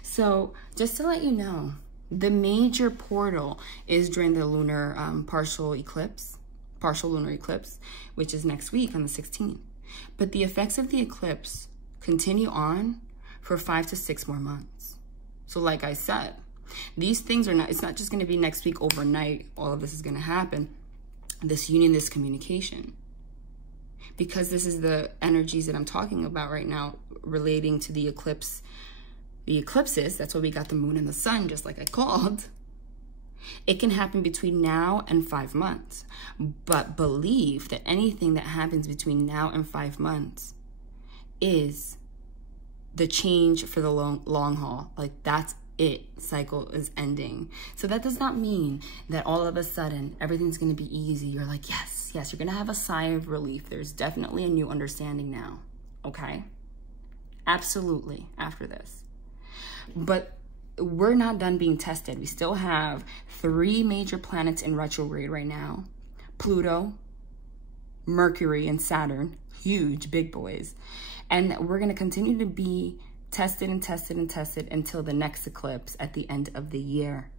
So just to let you know, the major portal is during the lunar partial lunar eclipse, which is next week on the 16th. But the effects of the eclipse continue on for 5 to 6 more months. So like I said, these things are not, it's not just going to be next week overnight. All of this is going to happen. This union, this communication. Because this is the energies that I'm talking about right now relating to the eclipse. The eclipses, that's why we got the moon and the sun, just like I called. It can happen between now and 5 months. But believe that anything that happens between now and 5 months is the change for the long haul. Like, that's it. Cycle is ending. So that does not mean that all of a sudden everything's going to be easy. You're like, yes, you're going to have a sigh of relief. There's definitely a new understanding now. Okay? Absolutely, after this. But we're not done being tested. We still have 3 major planets in retrograde right now. Pluto, Mercury, and Saturn. Huge, big boys. And we're going to continue to be tested and tested and tested until the next eclipse at the end of the year.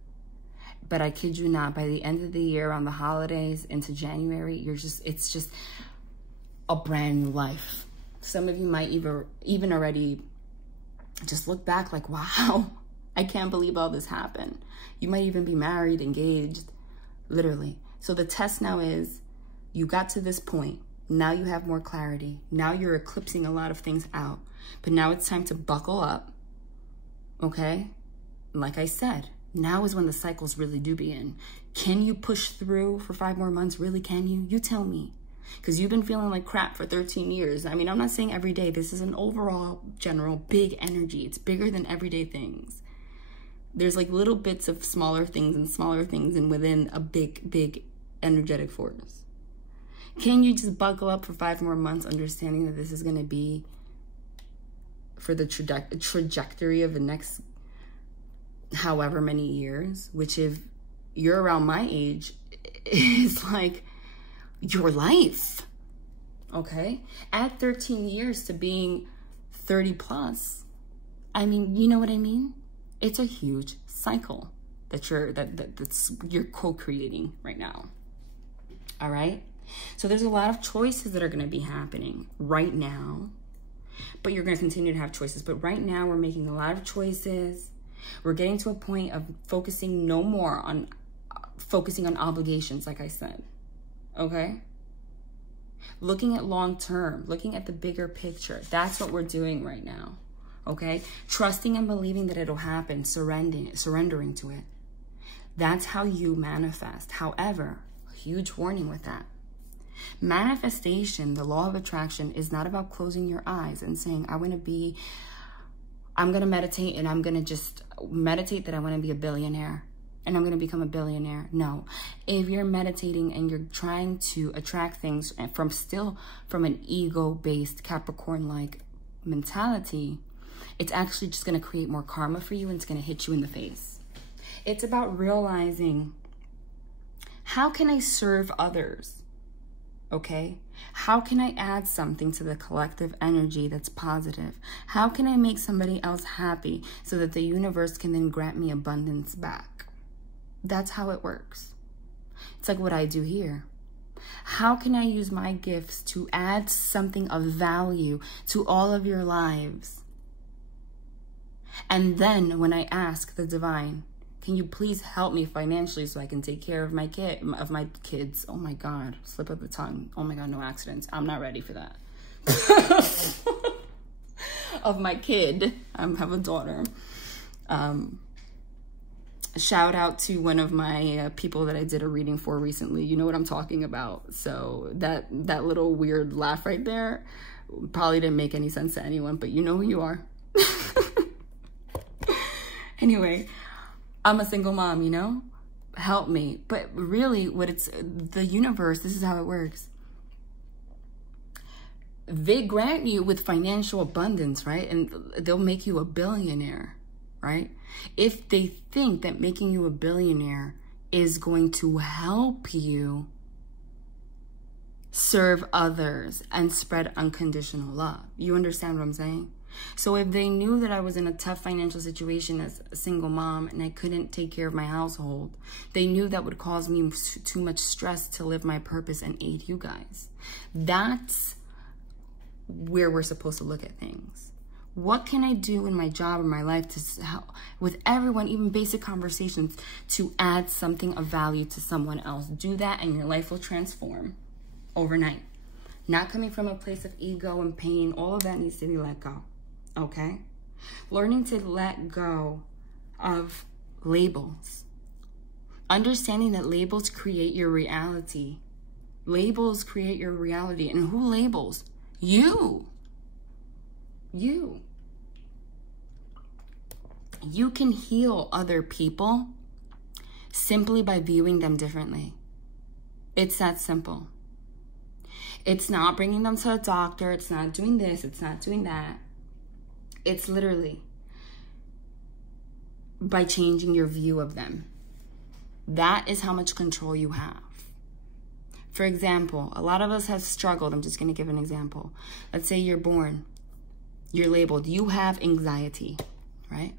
But I kid you not, by the end of the year, around the holidays into January, it's just a brand new life. Some of you might even already just look back like, wow, I can't believe all this happened. You might even be married, engaged, literally. So the test now is, you got to this point. Now you have more clarity. Now you're eclipsing a lot of things out. But now it's time to buckle up, okay? Like I said, now is when the cycles really do begin. Can you push through for 5 more months? Really, can you? You tell me. Because you've been feeling like crap for 13 years. I mean, I'm not saying every day. This is an overall, general, big energy. It's bigger than everyday things. There's like little bits of smaller things and within a big energetic force. Can you just buckle up for 5 more months, understanding that this is going to be for the trajectory of the next however many years, which if you're around my age, is like your life, okay? Add 13 years to being 30 plus. I mean, you know what I mean? It's a huge cycle that you're co-creating right now, all right? So there's a lot of choices that are going to be happening right now, but you're going to continue to have choices. But right now we're making a lot of choices. We're getting to a point of focusing no more on focusing on obligations, like I said, okay? Looking at long term, looking at the bigger picture. That's what we're doing right now, okay? Trusting and believing that it'll happen, surrendering to it. That's how you manifest. However, a huge warning with that. Manifestation, the law of attraction, is not about closing your eyes and saying, I'm going to meditate and I'm going to just meditate that I want to be a billionaire and I'm going to become a billionaire. No. If you're meditating and you're trying to attract things from an ego-based Capricorn-like mentality, it's actually just going to create more karma for you and it's going to hit you in the face. It's about realizing, how can I serve others? Okay? How can I add something to the collective energy that's positive? How can I make somebody else happy so that the universe can then grant me abundance back? That's how it works. It's like what I do here. How can I use my gifts to add something of value to all of your lives? And then when I ask the divine, can you please help me financially so I can take care of my kids? Oh my God, slip of the tongue. Oh my God, no accidents. I'm not ready for that. Of my kid. I have a daughter. Shout out to one of my people that I did a reading for recently. You know what I'm talking about. So that little weird laugh right there probably didn't make any sense to anyone, but you know who you are. Anyway, I'm a single mom, you know? Help me. But really, the universe, this is how it works. They grant you with financial abundance, right? And they'll make you a billionaire, right? If they think that making you a billionaire is going to help you serve others and spread unconditional love. You understand what I'm saying? So if they knew that I was in a tough financial situation as a single mom and I couldn't take care of my household, they knew that would cause me too much stress to live my purpose and aid you guys. That's where we're supposed to look at things. What can I do in my job, in my life, to help with everyone, even basic conversations, to add something of value to someone else? Do that and your life will transform overnight. Not coming from a place of ego and pain. All of that needs to be let go. Okay? Learning to let go of labels. Understanding that labels create your reality. Labels create your reality. And who labels? You. You. You can heal other people simply by viewing them differently. It's that simple. It's not bringing them to a doctor. It's not doing this. It's not doing that. It's literally by changing your view of them. That is how much control you have. For example, a lot of us have struggled. I'm just going to give an example. Let's say you're born. You're labeled. You have anxiety, right?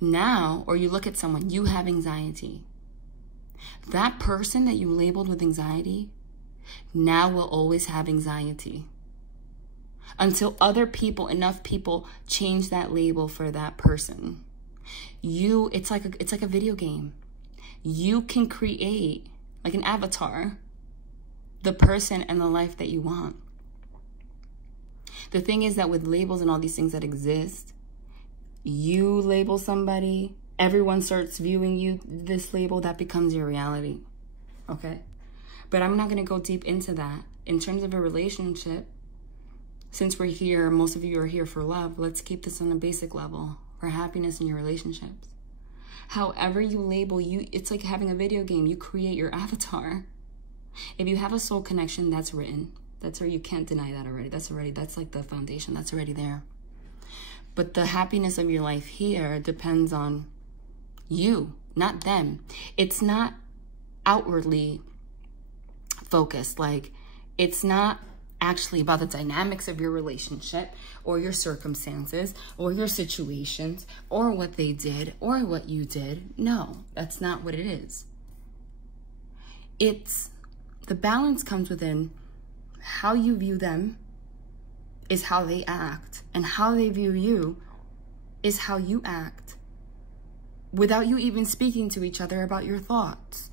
Now, or you look at someone, you have anxiety. That person that you labeled with anxiety now will always have anxiety. Until other people, enough people, change that label for that person. It's like a video game. You can create, like an avatar, the person and the life that you want. The thing is that with labels and all these things that exist, you label somebody, everyone starts viewing you this label, that becomes your reality. Okay? But I'm not going to go deep into that. In terms of a relationship, since we're here, most of you are here for love, let's keep this on a basic level for happiness in your relationships. However you label you, it's like having a video game. You create your avatar. If you have a soul connection, that's written. That's where you can't deny that already. That's like the foundation. That's already there. But the happiness of your life here depends on you, not them. It's not outwardly focused. Like, it's not actually about the dynamics of your relationship or your circumstances or your situations or what they did or what you did. No, that's not what it is. It's the balance comes within how you view them is how they act, and how they view you is how you act. without you even speaking to each other about your thoughts.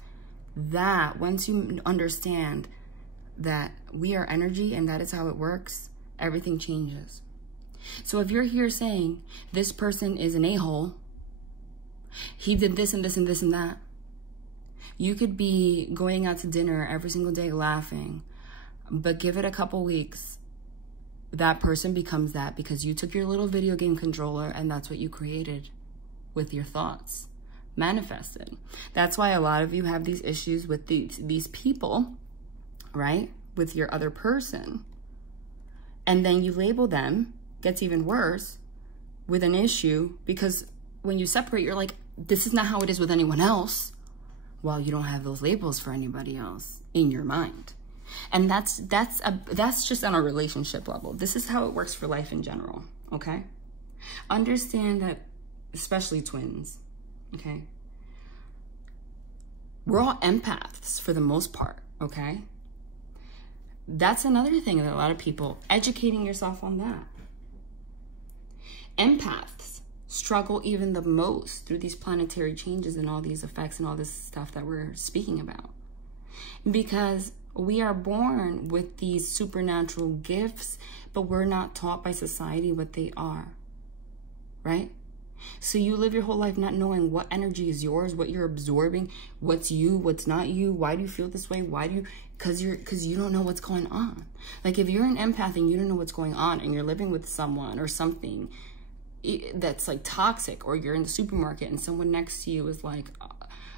That, once you understand that we are energy and that is how it works, everything changes. So if you're here saying this person is an a-hole, he did this and this and this and that, you could be going out to dinner every single day laughing, but give it a couple weeks, that person becomes that because you took your little video game controller and that's what you created with your thoughts, manifested. That's why a lot of you have these issues with these people, right? With your other person. And then you label them, gets even worse, with an issue, because when you separate, you're like, this is not how it is with anyone else. Well, you don't have those labels for anybody else in your mind. And that's just on a relationship level. This is how it works for life in general, okay? Understand that, especially twins, okay? We're all empaths for the most part, okay? That's another thing that a lot of people, educating yourself on that. Empaths struggle even the most through these planetary changes and all these effects and all this stuff that we're speaking about. Because we are born with these supernatural gifts, but we're not taught by society what they are, right? So you live your whole life not knowing what energy is yours, what you're absorbing, what's you, what's not you, why do you feel this way, why do you, because you don't know what's going on. Like if you're an empath and you don't know what's going on and you're living with someone or something that's like toxic, or you're in the supermarket and someone next to you is like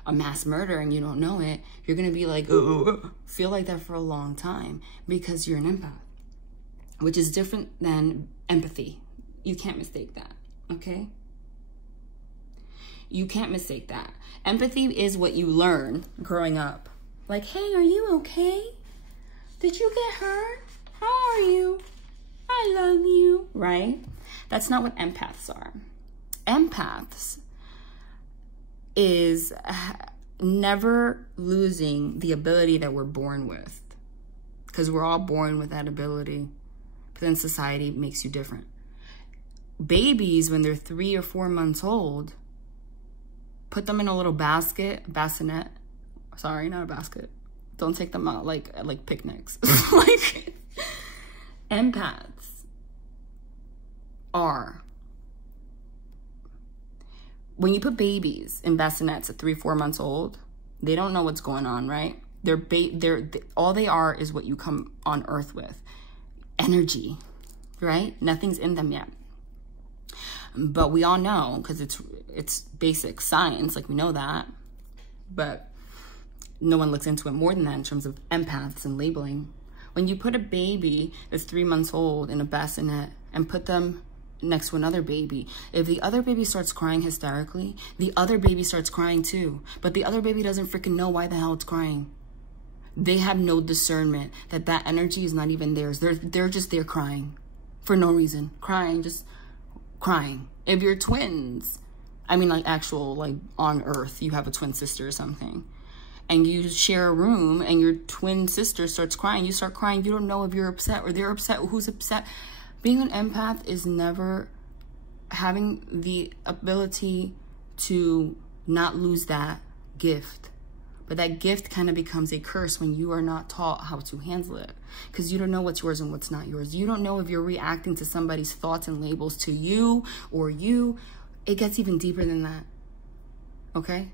a mass murder and you don't know it, you're gonna be like, oh, feel like that for a long time because you're an empath, which is different than empathy. You can't mistake that, okay? You can't mistake that. Empathy is what you learn growing up. Like, hey, are you okay? Did you get hurt? How are you? I love you, right? That's not what empaths are. Empaths is never losing the ability that we're born with, because we're all born with that ability, but then society makes you different. Babies, when they're 3 or 4 months old, put them in a little bassinet. Sorry, not a basket. Don't take them out like picnics. Like, empaths are, when you put babies in bassinets at 3 or 4 months old, they don't know what's going on, right? All they are is what you come on earth with, energy, right? Nothing's in them yet. But we all know, because it's basic science, like we know that, but no one looks into it more than that in terms of empaths and labeling. When you put a baby that's 3 months old in a bassinet and put them next to another baby, if the other baby starts crying hysterically, the other baby starts crying too, but the other baby doesn't freaking know why the hell it's crying. They have no discernment that that energy is not even theirs. They're just there crying for no reason, just crying. If you're twins, I mean, like actual, like on earth, you have a twin sister or something, and you share a room and your twin sister starts crying, you start crying, you don't know if you're upset or they're upset, or who's upset. Being an empath is never having the ability to not lose that gift. But that gift kind of becomes a curse when you are not taught how to handle it, because you don't know what's yours and what's not yours. You don't know if you're reacting to somebody's thoughts and labels to you or you. It gets even deeper than that, okay?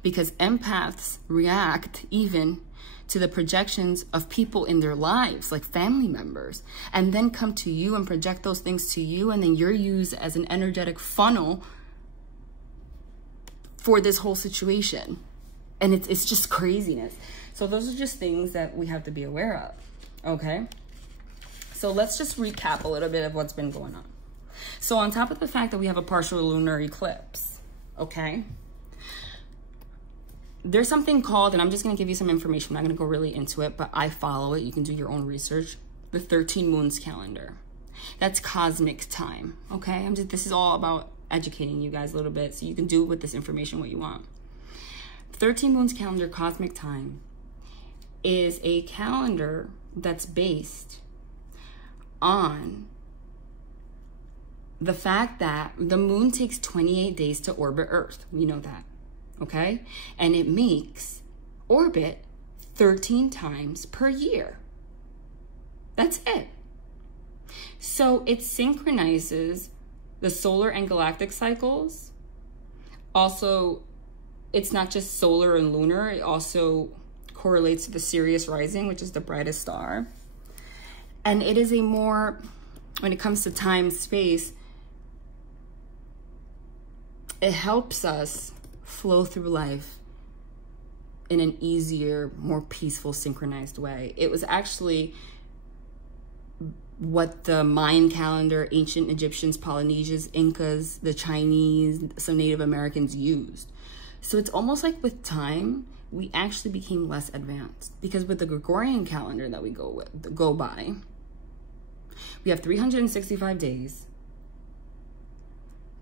Because empaths react even to the projections of people in their lives, like family members, and then come to you and project those things to you, and then you're used as an energetic funnel for this whole situation. And it's just craziness. So those are just things that we have to be aware of, okay? So let's just recap a little bit of what's been going on. So on top of the fact that we have a partial lunar eclipse, okay? There's something called, and I'm just going to give you some information. I'm not going to go really into it, but I follow it. You can do your own research. The 13 moons calendar. That's cosmic time, okay? This is all about educating you guys a little bit so you can do with this information what you want. 13 moons calendar, cosmic time, is a calendar that's based on the fact that the moon takes 28 days to orbit Earth. We know that, okay? And it makes orbit 13 times per year. That's it. So it synchronizes the solar and galactic cycles. Also, it's not just solar and lunar, it also correlates to the Sirius rising, which is the brightest star. And it is a more, when it comes to time, space, it helps us flow through life in an easier, more peaceful, synchronized way. It was actually what the Mayan calendar, ancient Egyptians, Polynesians, Incas, the Chinese, some Native Americans used. So it's almost like with time, we actually became less advanced, because with the Gregorian calendar that we go by, we have 365 days,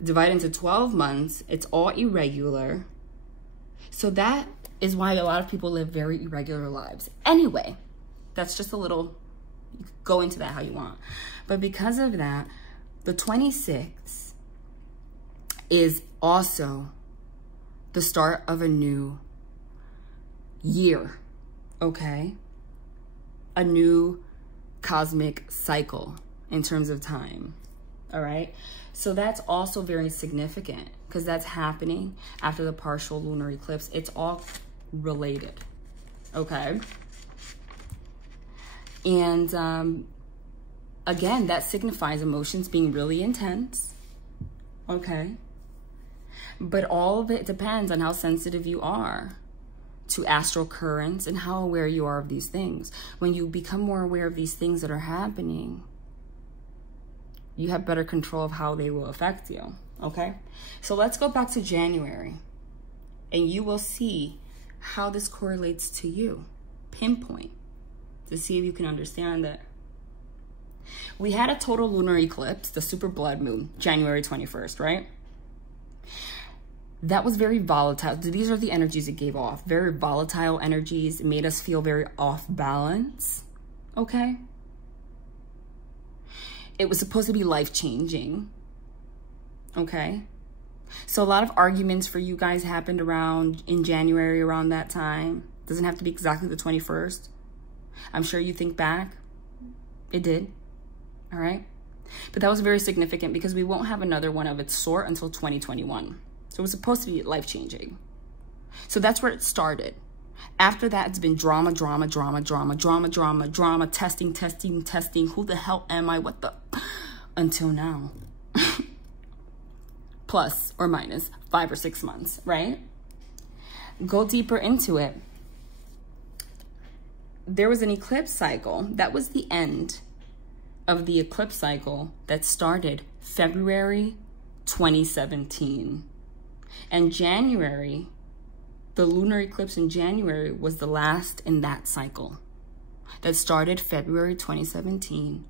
divided into 12 months. It's all irregular. So that is why a lot of people live very irregular lives. Anyway, that's just a little, you can go into that how you want. But because of that, the 26th is also the start of a new year, okay? A new cosmic cycle in terms of time, all right? So that's also very significant, because that's happening after the partial lunar eclipse. It's all related, okay? And again, that signifies emotions being really intense, okay? But all of it depends on how sensitive you are to astral currents and how aware you are of these things. When you become more aware of these things that are happening, you have better control of how they will affect you, okay? So let's go back to January, and you will see how this correlates to you. Pinpoint to see if you can understand it. We had a total lunar eclipse, the super blood moon, January 21st, right? That was very volatile. These are the energies it gave off. Very volatile energies. It made us feel very off balance, okay? It was supposed to be life-changing, okay? So a lot of arguments for you guys happened around in January, around that time. Doesn't have to be exactly the 21st. I'm sure you think back. It did, all right? But that was very significant, because we won't have another one of its sort until 2021. So it was supposed to be life-changing. So that's where it started. After that, it's been drama, drama, drama, drama, drama, drama, drama, testing, testing, testing. Who the hell am I? What the? Until now. Plus or minus 5 or 6 months, right? Go deeper into it. There was an eclipse cycle. That was the end of the eclipse cycle that started February 2017. And January, the lunar eclipse in January, was the last in that cycle that started February 2017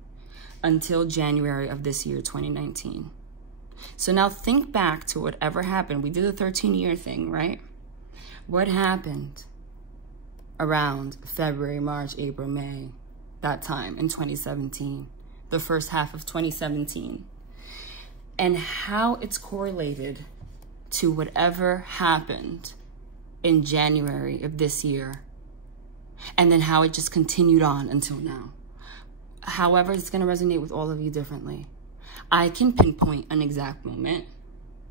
until January of this year, 2019. So now think back to whatever happened. We did the 13-year thing, right? What happened around February, March, April, May, that time in 2017, the first half of 2017, and how it's correlated to whatever happened in January of this year, and then how it just continued on until now. However, it's going to resonate with all of you differently. I can pinpoint an exact moment.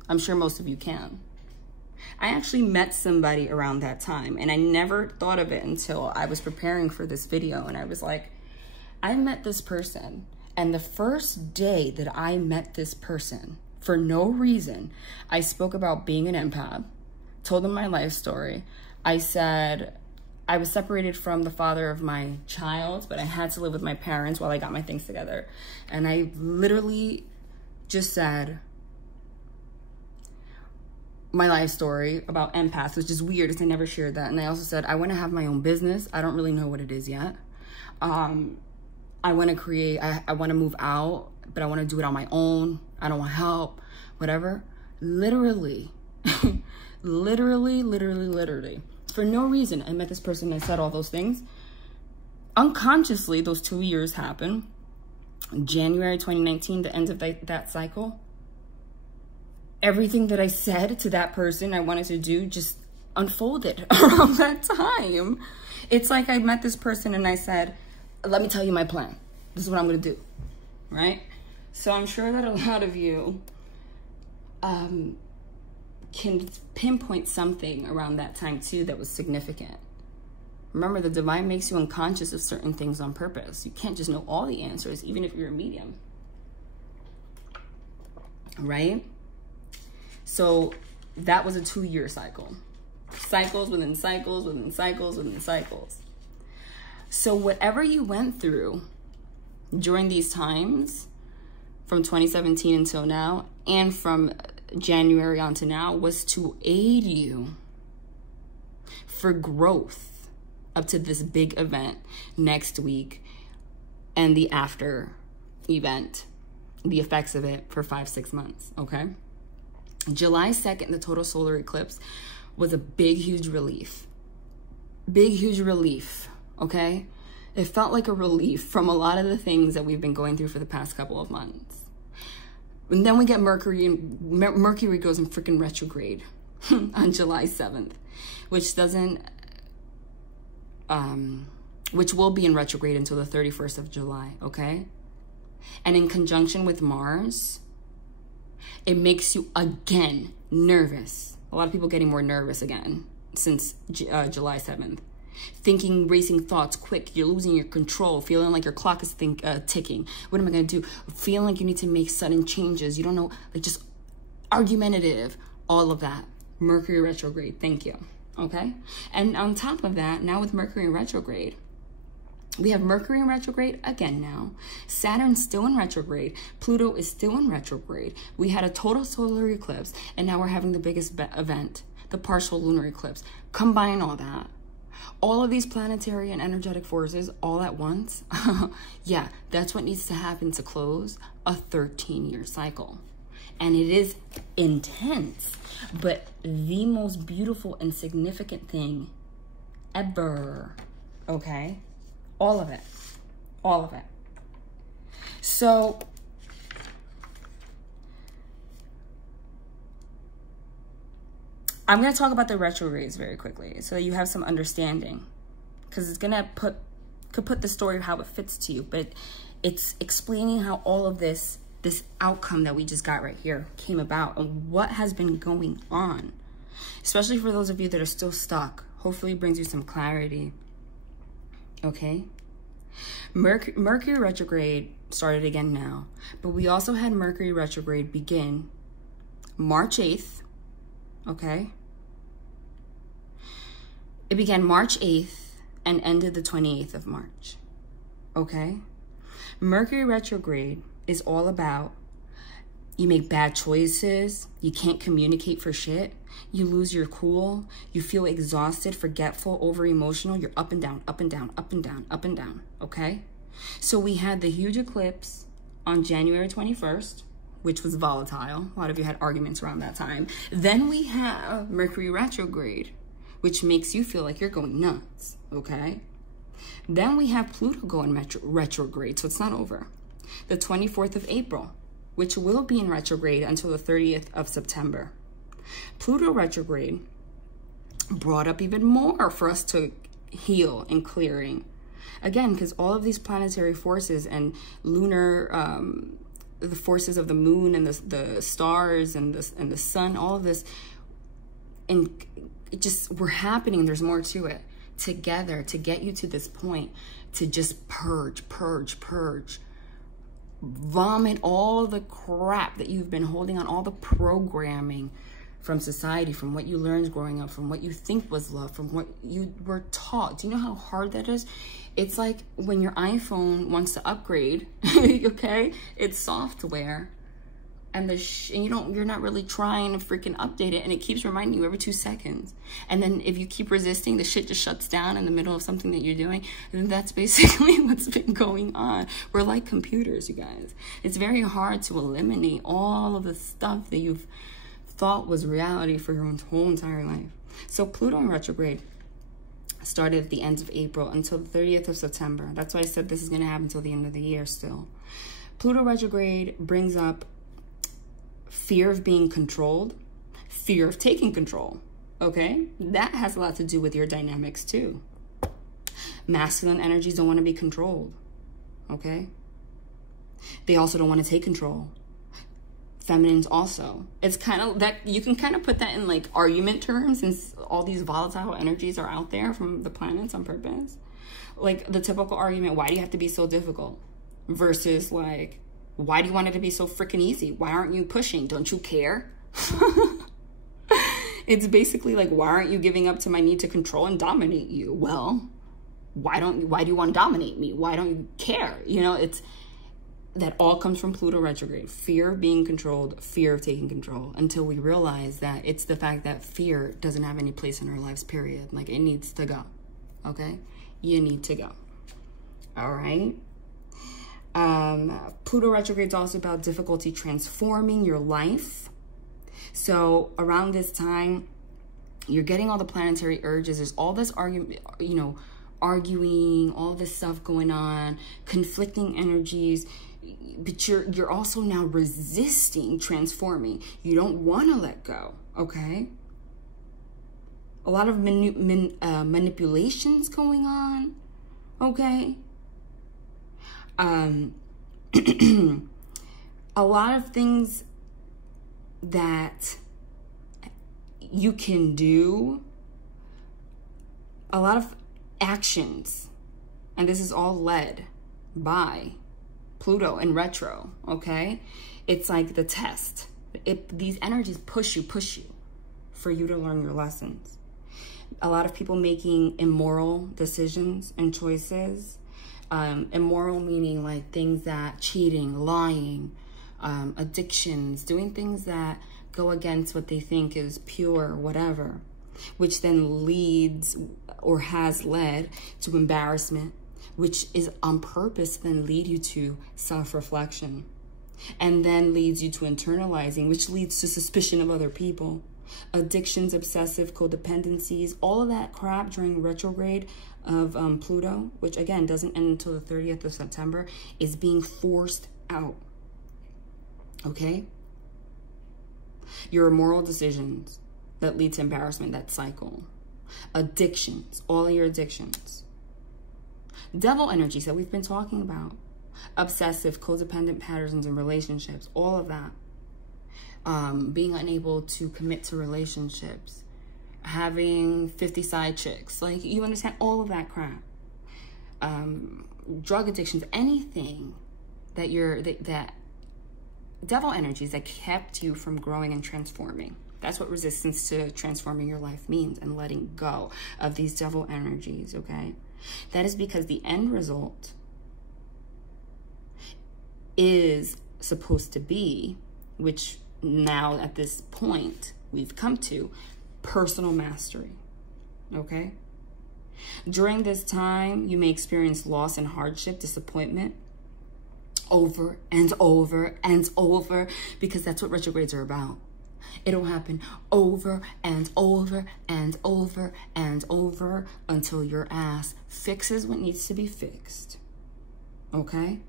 I'm sure most of you can. I actually met somebody around that time, and I never thought of it until I was preparing for this video, and I was like, I met this person, and the first day that I met this person, for no reason, I spoke about being an empath, told them my life story. I said I was separated from the father of my child, but I had to live with my parents while I got my things together. And I literally just said my life story about empaths, which is weird because I never shared that. And I also said I want to have my own business. I don't really know what it is yet. I want to create, I want to move out, but I want to do it on my own. I don't want help, whatever. Literally, literally, for no reason, I met this person and said all those things. Unconsciously, those 2 years happened. January 2019, the end of that cycle, everything that I said to that person I wanted to do just unfolded around that time. It's like I met this person and I said, let me tell you my plan. This is what I'm going to do, right? So I'm sure that a lot of you can pinpoint something around that time too that was significant. Remember, the divine makes you unconscious of certain things on purpose. You can't just know all the answers, even if you're a medium, right? So that was a 2-year cycle. Cycles within cycles within cycles within cycles. So whatever you went through during these times, from 2017 until now, and from January on to now, was to aid you for growth up to this big event next week and the after event, the effects of it for 5-6 months, okay? July 2nd, the total solar eclipse was a big, huge relief. Big, huge relief, okay? It felt like a relief from a lot of the things that we've been going through for the past couple of months. And then we get Mercury, and Mercury goes in freaking retrograde on July 7th, which doesn't, which will be in retrograde until the 31st of July, okay? And in conjunction with Mars, it makes you again nervous. A lot of people getting more nervous again since July 7th. Thinking, racing thoughts, quick, you're losing your control, feeling like your clock is ticking. What am I gonna do? Feeling like you need to make sudden changes. You don't know, like just argumentative, all of that. Mercury retrograde, thank you, okay? And on top of that, now with Mercury in retrograde, we have Mercury in retrograde again now. Saturn's still in retrograde. Pluto is still in retrograde. We had a total solar eclipse, and now we're having the biggest event, the partial lunar eclipse. Combine all that. All of these planetary and energetic forces all at once. Yeah, that's what needs to happen to close a 13-year cycle. And it is intense, but the most beautiful and significant thing ever, okay? All of it, all of it. So I'm going to talk about the retrogrades very quickly so that you have some understanding, because it's going to could put the story of how it fits to you, but it's explaining how all of this outcome that we just got right here came about and what has been going on, especially for those of you that are still stuck. Hopefully it brings you some clarity. Okay, Mercury retrograde started again now, but we also had Mercury retrograde begin March 8th, okay? It began March 8th and ended the 28th of March, okay? Mercury retrograde is all about you make bad choices, you can't communicate for shit, you lose your cool, you feel exhausted, forgetful, over-emotional, you're up and down, up and down, up and down, up and down, okay? So we had the huge eclipse on January 21st, which was volatile. A lot of you had arguments around that time. Then we have Mercury retrograde, which makes you feel like you're going nuts, okay? Then we have Pluto going retrograde, so it's not over. The 24th of April, which will be in retrograde until the 30th of September. Pluto retrograde brought up even more for us to heal and clearing. Again, because all of these planetary forces and lunar, the forces of the moon and the stars and the sun, all of this, and it just were happening. There's more to it together to get you to this point, to just purge, vomit all the crap that you've been holding on, all the programming from society, from what you learned growing up, from what you think was love, from what you were taught. Do you know how hard that is? It's like when your iPhone wants to upgrade, okay? It's software, and you're not really trying to freaking update it, and it keeps reminding you every 2 seconds. And then if you keep resisting, the shit just shuts down in the middle of something that you're doing. And that's basically what's been going on. We're like computers, you guys. It's very hard to eliminate all of the stuff that you've thought was reality for your whole entire life. So Pluto in retrograde started at the end of April until the 30th of September. That's why I said this is going to happen until the end of the year still. Pluto retrograde brings up fear of being controlled, fear of taking control, okay? That has a lot to do with your dynamics too. Masculine energies don't want to be controlled, okay? They also don't want to take control. Feminines also. It's kind of that, you can kind of put that in like argument terms, since all these volatile energies are out there from the planets on purpose. Like the typical argument, why do you have to be so difficult? Versus like, why do you want it to be so freaking easy? Why aren't you pushing? Don't you care? It's basically like, why aren't you giving up to my need to control and dominate you? Well, why do you want to dominate me? Why don't you care? You know, it's, that all comes from Pluto retrograde. Fear of being controlled, fear of taking control, until we realize that it's the fact that fear doesn't have any place in our lives, period. Like, it needs to go, okay? You need to go, all right? Pluto retrograde is also about difficulty transforming your life. So around this time, you're getting all the planetary urges. There's all this argument, you know, arguing, all this stuff going on, conflicting energies. But you're also now resisting transforming. You don't want to let go, okay? A lot of manipulations going on, okay? A lot of things that you can do, a lot of actions, and this is all led by Pluto in retro, okay? It's like the test. These energies push you for you to learn your lessons. A lot of people making immoral decisions and choices. Immoral meaning like things that cheating, lying, addictions, doing things that go against what they think is pure, whatever, which then leads or has led to embarrassment, which is on purpose then lead you to self-reflection, and then leads you to internalizing, which leads to suspicion of other people, addictions, obsessive codependencies, all of that crap during retrograde of Pluto, which again doesn't end until the 30th of September, is being forced out, okay? Your immoral decisions that lead to embarrassment, that cycle. Addictions, all your addictions. Devil energies that we've been talking about. Obsessive, codependent patterns in relationships, all of that. Being unable to commit to relationships. Having 50 side chicks. Like, you understand all of that crap. Drug addictions, anything that that devil energies that kept you from growing and transforming. That's what resistance to transforming your life means, and letting go of these devil energies, okay? That is because the end result is supposed to be, which now at this point we've come to, personal mastery, okay? During this time, you may experience loss and hardship, disappointment, over and over and over, because that's what retrogrades are about. It'll happen over and over and over and over until your ass fixes what needs to be fixed, okay?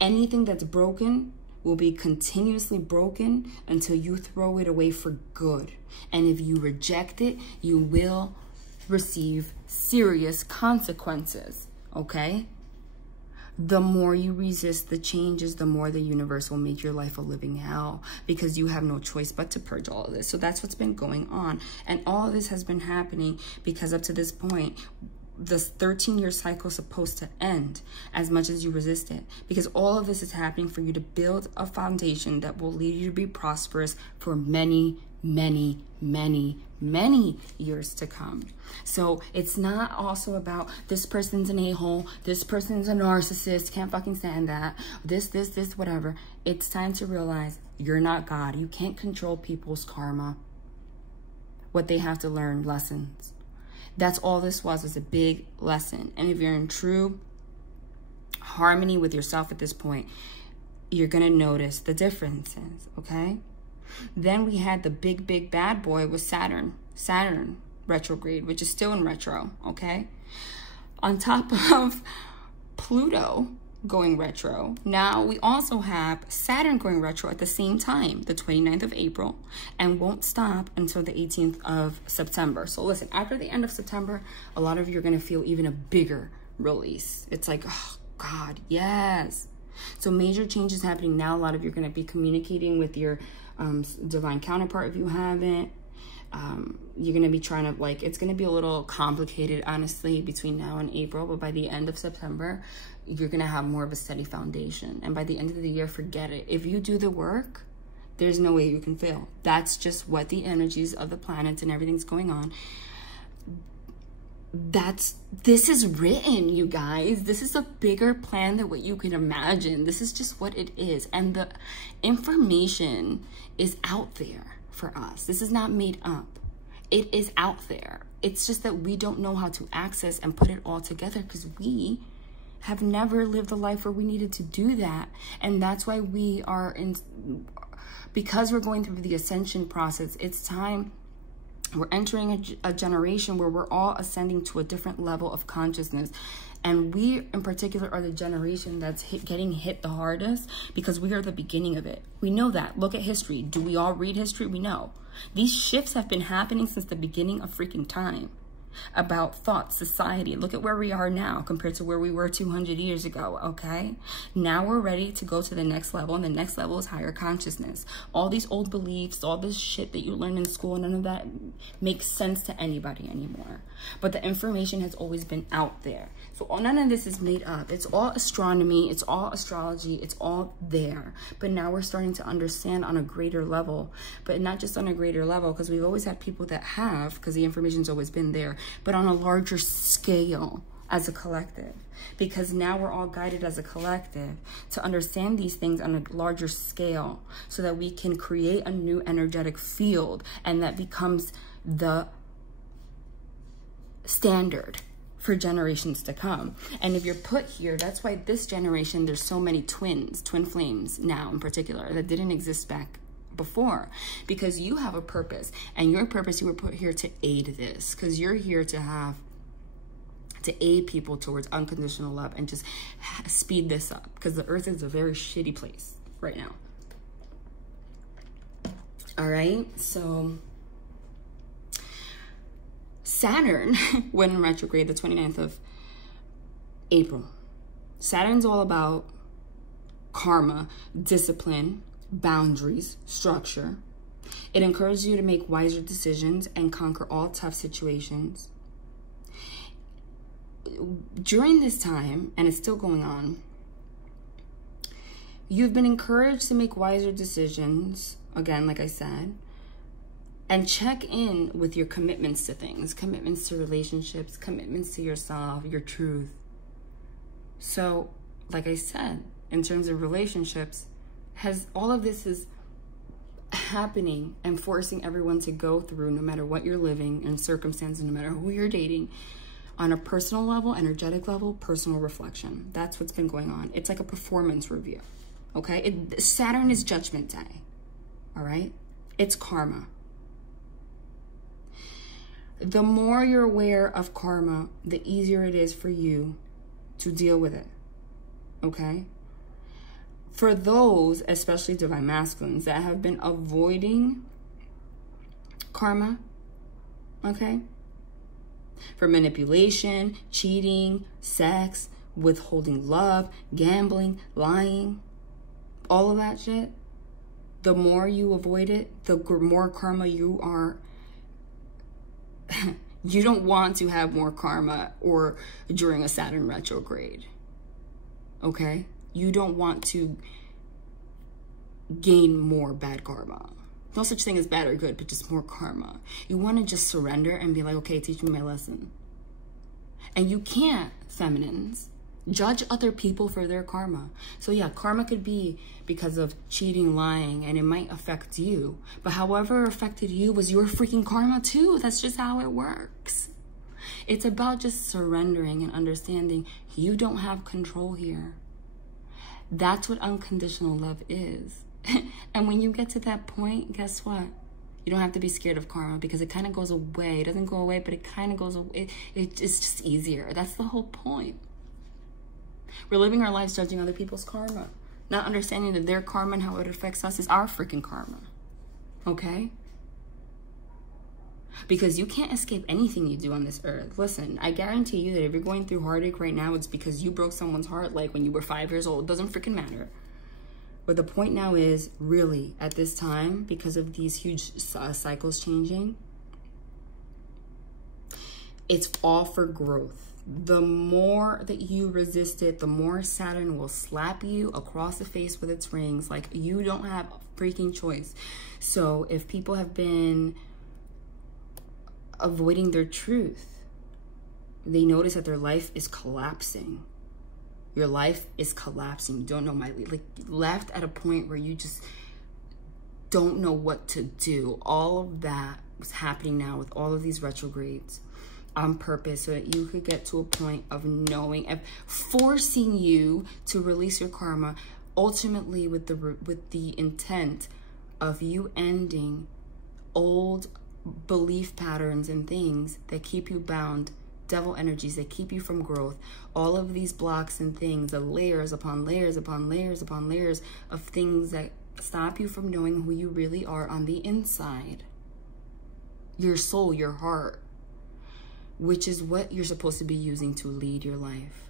Anything that's broken will be continuously broken until you throw it away for good. And if you reject it, you will receive serious consequences, okay? The more you resist the changes, the more the universe will make your life a living hell, because you have no choice but to purge all of this. So that's what's been going on. And all of this has been happening because up to this point, this 13-year cycle is supposed to end as much as you resist it, because all of this is happening for you to build a foundation that will lead you to be prosperous for many, many, many, many years to come. So it's not also about this person's an a-hole, this person's a narcissist, can't fucking stand that, this, whatever. It's time to realize you're not God. You can't control people's karma, what they have to learn, lessons. That's all this was a big lesson. And if you're in true harmony with yourself at this point, you're going to notice the differences, okay? Then we had the big bad boy with Saturn retrograde, which is still in retro, okay? On top of Pluto going retro. Now we also have Saturn going retro at the same time, the 29th of April, and won't stop until the 18th of September. So listen, after the end of September, a lot of you are going to feel even a bigger release. It's like, oh God, yes. So major changes happening now. A lot of you are going to be communicating with your divine counterpart if you haven't. You're going to be trying to, like, it's going to be a little complicated, honestly, between now and April. But by the end of September, you're going to have more of a steady foundation. And by the end of the year, forget it. If you do the work, there's no way you can fail. That's just what the energies of the planets and everything's going on. This is written, you guys. This is a bigger plan than what you can imagine. This is just what it is. And the information is out there for us. This is not made up. It is out there. It's just that we don't know how to access and put it all together because we have never lived a life where we needed to do that. And that's why we are because we're going through the ascension process, it's time. We're entering a generation where we're all ascending to a different level of consciousness. And we, in particular, are the generation that's getting hit the hardest because we are the beginning of it. We know that. Look at history. Do we all read history? We know. These shifts have been happening since the beginning of freaking time. About thought, society. Look at where we are now compared to where we were 200 years ago, okay? Now we're ready to go to the next level, and the next level is higher consciousness. All these old beliefs, all this shit that you learned in school, none of that makes sense to anybody anymore. But the information has always been out there. So none of this is made up. It's all astronomy, it's all astrology, it's all there. But now we're starting to understand on a greater level, but not just on a greater level, because we've always had people that have, because the information's always been there, but on a larger scale as a collective, because now we're all guided as a collective to understand these things on a larger scale so that we can create a new energetic field, and that becomes the standard for generations to come. And if you're put here, that's why this generation, there's so many twin flames now in particular that didn't exist back before, because you have a purpose, and your purpose, you were put here to aid this, because you're here to aid people towards unconditional love and just speed this up, because the earth is a very shitty place right now. All right, so Saturn went in retrograde the 29th of April. Saturn's all about karma, discipline, boundaries, structure. It encourages you to make wiser decisions and conquer all tough situations. During this time, and it's still going on, you've been encouraged to make wiser decisions, again, like I said, and check in with your commitments to things, commitments to relationships, commitments to yourself, your truth. So, like I said, in terms of relationships, all of this is happening and forcing everyone to go through, no matter what you're living in circumstances, no matter who you're dating, on a personal level, energetic level, personal reflection. That's what's been going on. It's like a performance review, okay? Saturn is Judgment Day, all right? It's karma. The more you're aware of karma, the easier it is for you to deal with it, okay? For those, especially divine masculines, that have been avoiding karma, okay? For manipulation, cheating, sex, withholding love, gambling, lying, all of that shit, the more you avoid it, the more karma you are. You don't want to have more karma or during a Saturn retrograde, okay? You don't want to gain more bad karma. No such thing as bad or good, but just more karma. You want to just surrender and be like, okay, teach me my lesson. And you can't, feminines, judge other people for their karma. So yeah, karma could be because of cheating, lying, and it might affect you. But however affected you was your freaking karma too. That's just how it works. It's about just surrendering and understanding you don't have control here. That's what unconditional love is. And when you get to that point, guess what? You don't have to be scared of karma, because it kind of goes away. It doesn't go away, but it kind of goes away. It's just easier. That's the whole point. We're living our lives judging other people's karma, not understanding that their karma and how it affects us is our freaking karma. Okay? Because you can't escape anything you do on this earth. Listen, I guarantee you that if you're going through heartache right now, it's because you broke someone's heart like when you were 5 years old. It doesn't freaking matter. But the point now is, really, at this time, because of these huge cycles changing, it's all for growth. The more that you resist it, the more Saturn will slap you across the face with its rings. Like, you don't have a freaking choice. So if people have been avoiding their truth, they notice that their life is collapsing. Your life is collapsing. You don't know, like, left at a point where you just don't know what to do. All of that was happening now with all of these retrogrades on purpose, so that you could get to a point of knowing, of forcing you to release your karma, ultimately with the intent of you ending old belief patterns and things that keep you bound, devil energies that keep you from growth, all of these blocks and things, the layers upon layers upon layers upon layers of things that stop you from knowing who you really are on the inside. Your soul, your heart, which is what you're supposed to be using to lead your life.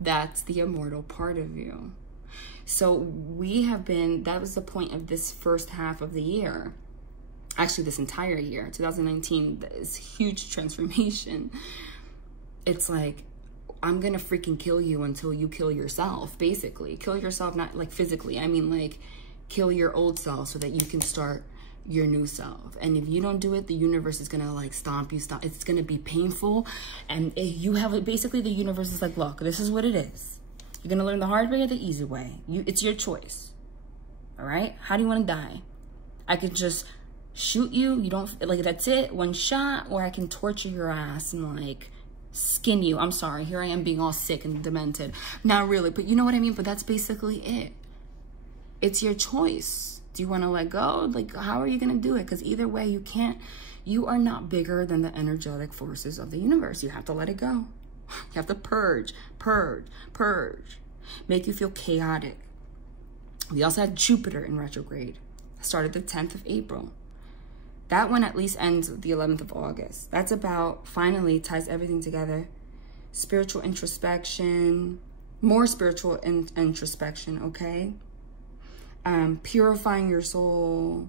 That's the immortal part of you. So we have been, that was the point of this first half of the year. Actually, this entire year, 2019, this huge transformation. It's like, I'm gonna freaking kill you until you kill yourself, basically. Kill yourself, not like physically. I mean, like, kill your old self so that you can start your new self. And if you don't do it, the universe is gonna like stomp you. It's gonna be painful. And you have it, basically the universe is like, look, this is what it is. You're gonna learn the hard way or the easy way. It's your choice. All right? How do you wanna die? I could just shoot you, you don't, like, that's it, one shot, or I can torture your ass and like skin you. I'm sorry, here I am being all sick and demented. Not really, but you know what I mean? But that's basically it. It's your choice. Do you want to let go? Like, how are you going to do it? Because either way, you can't, you are not bigger than the energetic forces of the universe. You have to let it go. You have to purge, purge, purge. Make you feel chaotic. We also had Jupiter in retrograde. Started the 10th of April. That one at least ends the 11th of August. That's about, finally ties everything together. Spiritual introspection, more spiritual introspection, okay? Purifying your soul.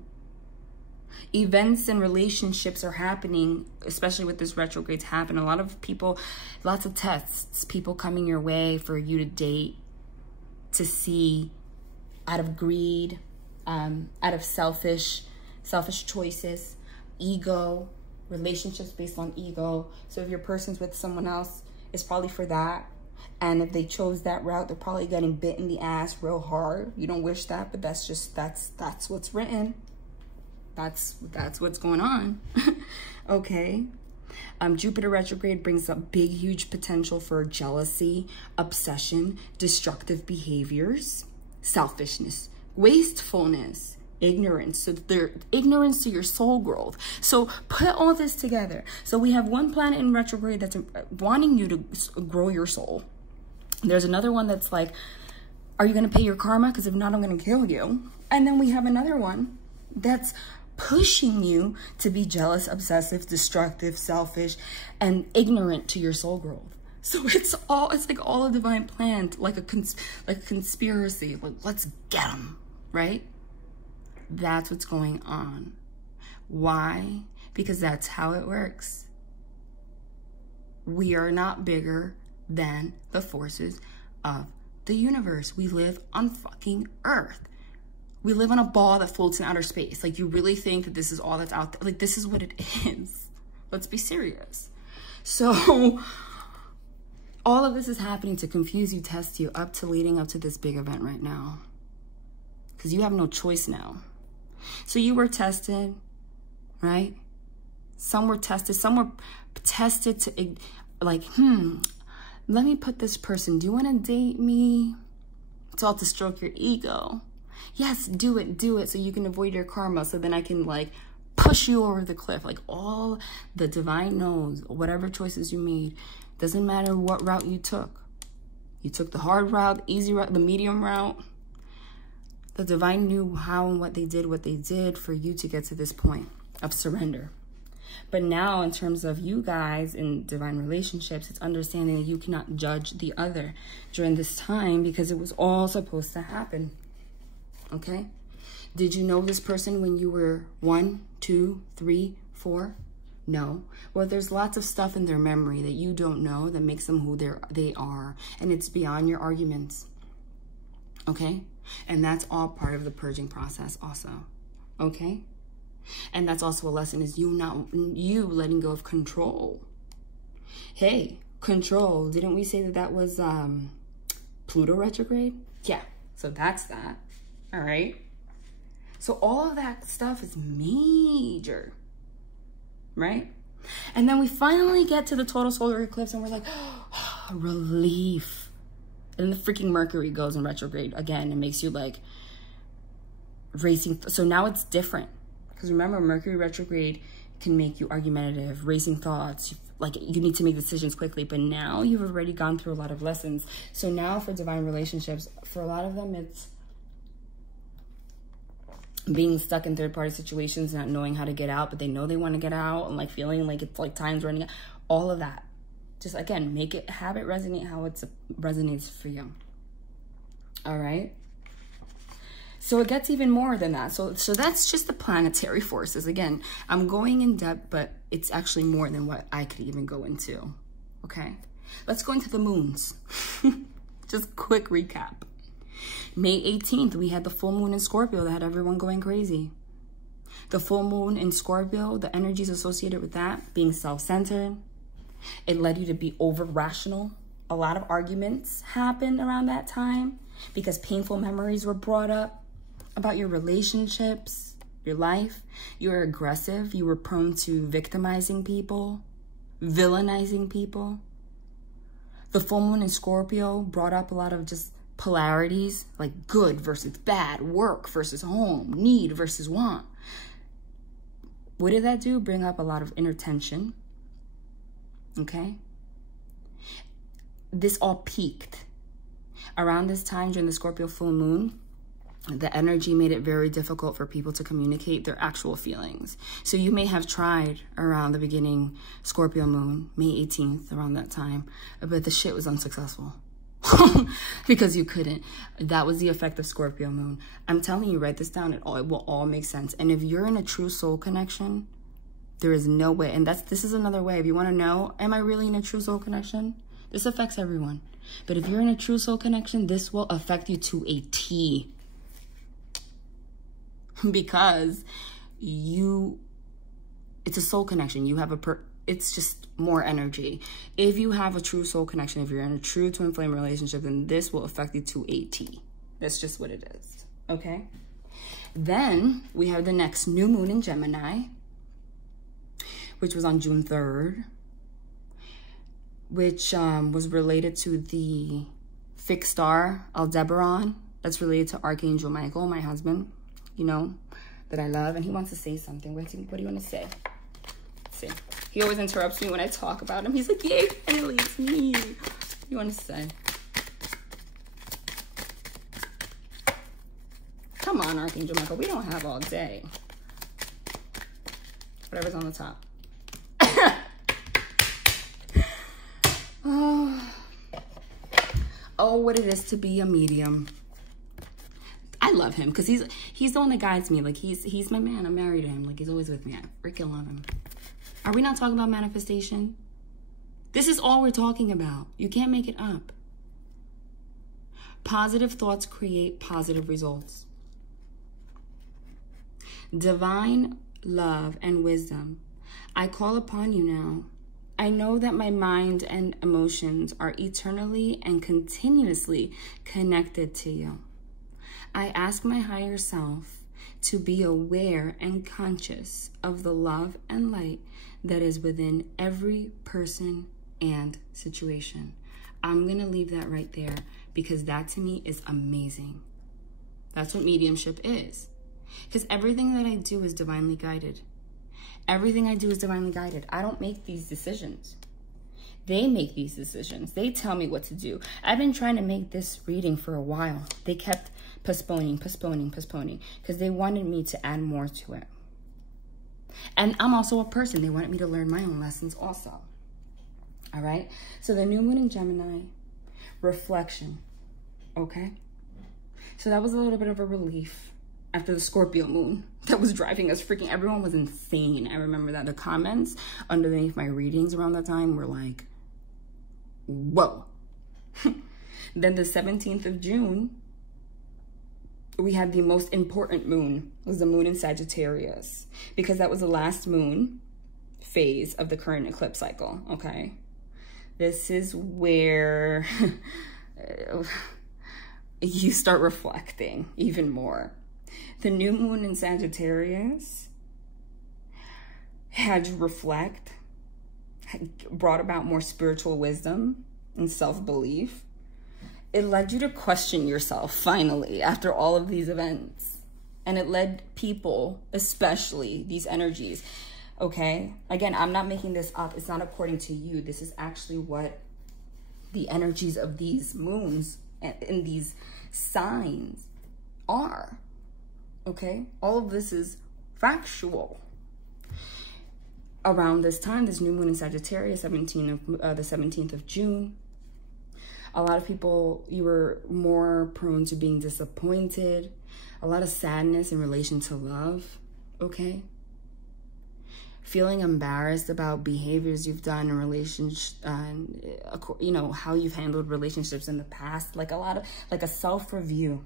Events and relationships are happening, especially with this retrogrades happen. A lot of people, lots of tests, people coming your way for you to date, to see, out of greed, out of selfish choices, ego, relationships based on ego. So if your person's with someone else, it's probably for that. And if they chose that route, they're probably getting bit in the ass real hard. You don't wish that, but that's just, that's what's written. That's what's going on. Okay. Jupiter retrograde brings up big, huge potential for jealousy, obsession, destructive behaviors, selfishness, wastefulness, ignorance. So they're ignorance to your soul growth. So put all this together. So we have one planet in retrograde that's wanting you to grow your soul. There's another one that's like, are you going to pay your karma? Because if not, I'm going to kill you. And then we have another one that's pushing you to be jealous, obsessive, destructive, selfish, and ignorant to your soul growth. So it's like all a divine plan, like a conspiracy. Like, let's get them, right? That's what's going on. Why? Because that's how it works. We are not bigger than the forces of the universe. We live on fucking Earth. We live on a ball that floats in outer space. Like, you really think that this is all that's out there? Like, this is what it is. Let's be serious. So all of this is happening to confuse you, test you, leading up to this big event right now. Because you have no choice now. So you were tested, right? Some were tested to, like, let me put this person, do you want to date me? It's all to stroke your ego. Yes, do it, so you can avoid your karma, so then I can, like, push you over the cliff. Like, all the divine knows, whatever choices you made, doesn't matter what route you took. You took the hard route, the easy route, the medium route. The divine knew how and what they did for you to get to this point of surrender. But now in terms of you guys in divine relationships, it's understanding that you cannot judge the other during this time because it was all supposed to happen. Okay? Did you know this person when you were 1, 2, 3, 4? No. Well, there's lots of stuff in their memory that you don't know that makes them who they are. And it's beyond your arguments. Okay? And that's all part of the purging process also. Okay? And that's also a lesson is you letting go of control. Hey, control. Didn't we say that that was Pluto retrograde? Yeah. So that's that. All right. So all of that stuff is major. Right? And then we finally get to the total solar eclipse and we're like, oh, relief. And the freaking Mercury goes in retrograde again. It makes you like racing. So now it's different. Because remember, Mercury retrograde can make you argumentative, racing thoughts. Like you need to make decisions quickly. But now you've already gone through a lot of lessons. So now for divine relationships, for a lot of them, it's being stuck in third-party situations, not knowing how to get out, but they know they want to get out and like feeling like it's like time's running out. All of that. Just again, have it resonate how it resonates for you. All right. So it gets even more than that. So that's just the planetary forces. Again, I'm going in depth, but it's actually more than what I could even go into. Okay. Let's go into the moons. Just quick recap. May 18th, we had the full moon in Scorpio that had everyone going crazy. The full moon in Scorpio, the energies associated with that being self-centered. It led you to be over-rational. A lot of arguments happened around that time because painful memories were brought up about your relationships, your life. You were aggressive. You were prone to victimizing people, villainizing people. The full moon in Scorpio brought up a lot of just polarities, like good versus bad, work versus home, need versus want. What did that do? Bring up a lot of inner tension. Okay? This all peaked. Around this time during the Scorpio full moon, the energy made it very difficult for people to communicate their actual feelings. So you may have tried around the beginning Scorpio moon, May 18th, around that time, but the shit was unsuccessful. Because you couldn't. That was the effect of Scorpio moon. I'm telling you, write this down. It will all make sense. And if you're in a true soul connection, there is no way. And this is another way. If you want to know, am I really in a true soul connection? This affects everyone. But if you're in a true soul connection, this will affect you to a T. Because it's a soul connection. You have it's just more energy. If you have a true soul connection, if you're in a true twin flame relationship, then this will affect you to a T. That's just what it is. Okay? Then we have the next new moon in Gemini, which was on June 3rd, which was related to the fixed star Aldebaran. That's related to Archangel Michael, my husband, you know, that I love. And he wants to say something. What do you want to say? Let's see. He always interrupts me when I talk about him. He's like, yay, finally, it's me. What do you want to say? Come on, Archangel Michael. We don't have all day. Whatever's on the top. Oh, what it is to be a medium. I love him because he's the one that guides me. Like he's my man. I'm married to him. Like he's always with me. I freaking love him. Are we not talking about manifestation? This is all we're talking about. You can't make it up. Positive thoughts create positive results. Divine love and wisdom. I call upon you now. I know that my mind and emotions are eternally and continuously connected to you. I ask my higher self to be aware and conscious of the love and light that is within every person and situation. I'm going to leave that right there because that to me is amazing. That's what mediumship is. Because everything that I do is divinely guided. Everything I do is divinely guided. I don't make these decisions. They make these decisions. They tell me what to do. I've been trying to make this reading for a while. They kept postponing, because they wanted me to add more to it. And I'm also a person. They wanted me to learn my own lessons also. All right? So the new moon in Gemini, reflection, okay? So that was a little bit of a relief after the Scorpio moon that was driving us freaking. Everyone was insane. I remember that the comments underneath my readings around that time were like, whoa. Then the 17th of June, we had the most important moon. It was the moon in Sagittarius, because that was the last moon phase of the current eclipse cycle, okay? This is where you start reflecting even more. The new moon in Sagittarius had you reflect, brought about more spiritual wisdom and self-belief. It led you to question yourself, finally, after all of these events. And it led people, especially these energies, okay? Again, I'm not making this up. It's not according to you. This is actually what the energies of these moons and these signs are, okay? All of this is factual. Around this time, this new moon in Sagittarius, the 17th of June, a lot of people, you were more prone to being disappointed, a lot of sadness in relation to love, okay? Feeling embarrassed about behaviors you've done in relationships, you know, how you've handled relationships in the past, like a lot of, like a self-review.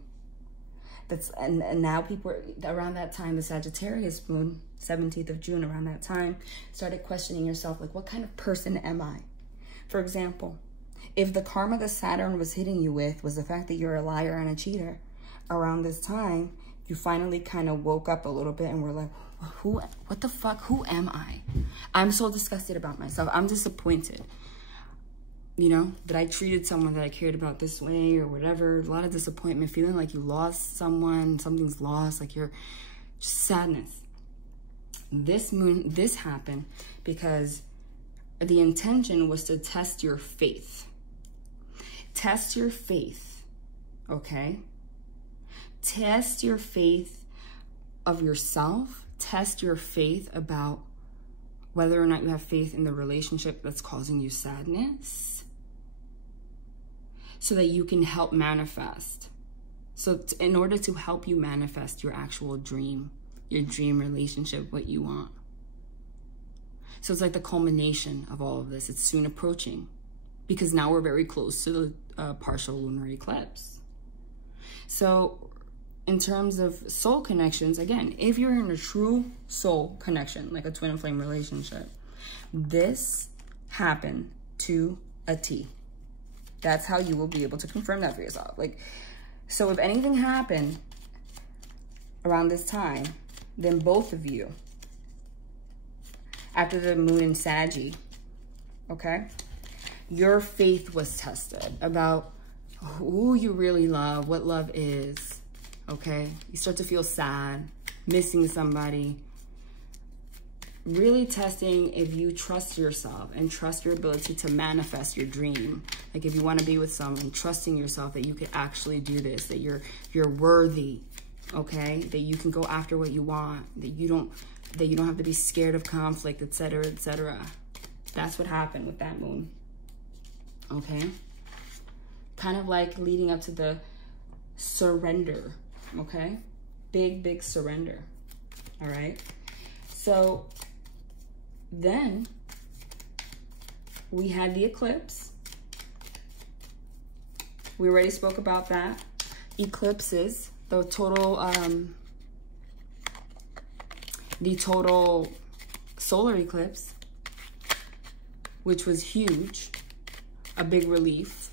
And now people, around that time, the Sagittarius moon, 17th of June, around that time, started questioning yourself, like, what kind of person am I? For example, if the karma that Saturn was hitting you with was the fact that you're a liar and a cheater, around this time, you finally kind of woke up a little bit and were like, what the fuck? Who am I? I'm so disgusted about myself. I'm disappointed. You know, that I treated someone that I cared about this way or whatever. A lot of disappointment, feeling like you lost someone, something's lost, like you're just sadness. This moon, this happened because the intention was to test your faith. Test your faith, okay? Test your faith of yourself. Test your faith about whether or not you have faith in the relationship that's causing you sadness, so that you can help manifest. So in order to help you manifest your actual dream, your dream relationship, what you want. So it's like the culmination of all of this. It's soon approaching, because now we're very close to the partial lunar eclipse. So in terms of soul connections, again, if you're in a true soul connection, like a twin flame relationship, this happened to a T. That's how you will be able to confirm that for yourself. Like, so if anything happened around this time, then both of you, after the moon in Saggy, okay, your faith was tested about who you really love, what love is, okay? You start to feel sad, missing somebody, really testing if you trust yourself and trust your ability to manifest your dream. Like if you want to be with someone, trusting yourself that you could actually do this, that you're worthy, okay? That you can go after what you want, that you don't have to be scared of conflict, etc., etc. That's what happened with that moon, okay? Kind of like leading up to the surrender, okay? Big surrender, all right? So then we had the eclipse. We already spoke about that. Eclipses, the total solar eclipse, which was huge, a big relief,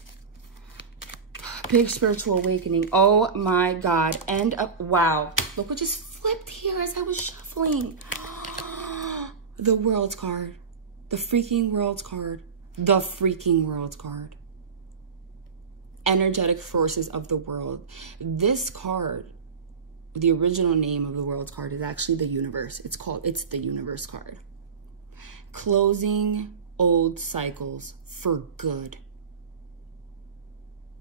big spiritual awakening. Oh my God. And wow, look what just flipped here as I was shuffling. The World's card, the freaking World's card, the freaking World's card. Energetic forces of the world. This card, the original name of the World's card is actually the universe. It's the universe card. Closing old cycles for good.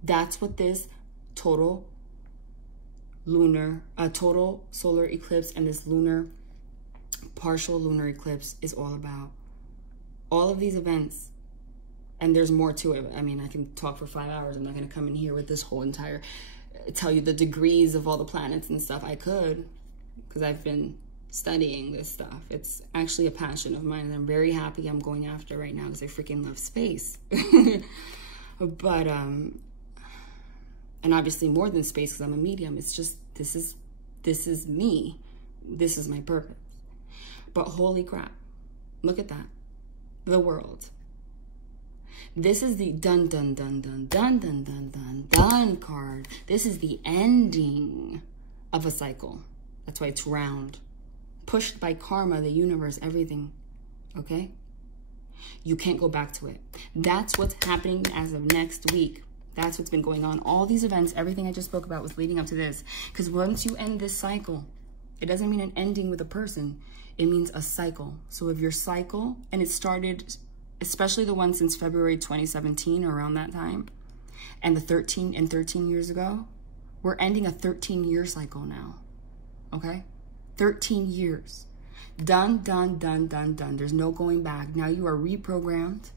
That's what this total solar eclipse and this partial lunar eclipse is all about. All of these events, and there's more to it. I mean, I can talk for 5 hours. I'm not going to come in here with this whole entire, tell you the degrees of all the planets and stuff. I could, because I've been studying this stuff. It's actually a passion of mine, and I'm very happy I'm going after right now because I freaking love space. But, and obviously more than space because I'm a medium. It's just, this is me. This is my purpose. But holy crap, look at that. The world. This is the dun dun dun dun dun dun dun dun dun card. This is the ending of a cycle. That's why it's round. Pushed by karma, the universe, everything. Okay? You can't go back to it. That's what's happening as of next week. That's what's been going on. All these events, everything I just spoke about was leading up to this. Because once you end this cycle, it doesn't mean an ending with a person. It means a cycle. So if your cycle, and it started, especially the one since February 2017 or around that time, and the 13 years ago, we're ending a 13-year cycle now. Okay? 13 years. Done, done, done, done, done. There's no going back. Now you are reprogrammed.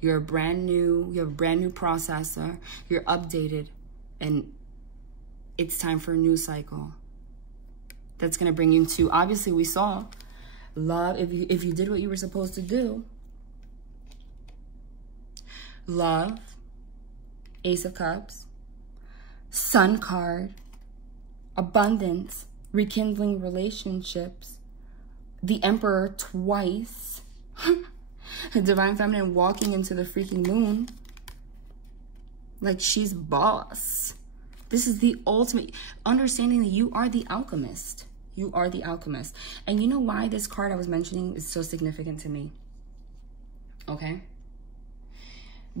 You have a brand new processor. You're updated, and it's time for a new cycle. That's going to bring you to, obviously we saw love. If you did what you were supposed to do, love, Ace of Cups, Sun card, abundance, rekindling relationships, the Emperor twice, Divine Feminine walking into the freaking moon like she's boss. This is the ultimate understanding that you are the alchemist. You are the alchemist. And you know why this card I was mentioning is so significant to me? Okay?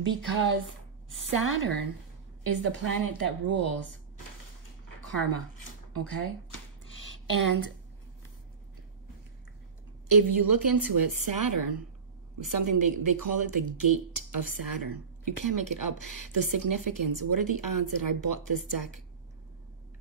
Because Saturn is the planet that rules karma. Okay? And if you look into it, Saturn, something they call it the gate of Saturn. You can't make it up. The significance. What are the odds that I bought this deck?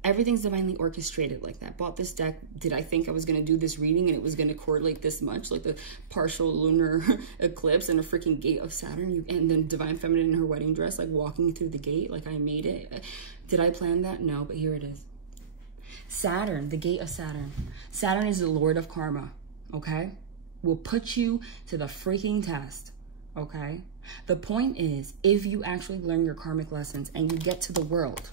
Everything's divinely orchestrated like that. Bought this deck. Did I think I was going to do this reading and it was going to correlate this much? Like the partial lunar eclipse and a freaking gate of Saturn. And then Divine Feminine in her wedding dress, like walking through the gate. Like I made it. Did I plan that? No, but here it is. Saturn, the gate of Saturn. Saturn is the Lord of karma. Okay? Will put you to the freaking test. Okay? The point is, if you actually learn your karmic lessons and you get to the world,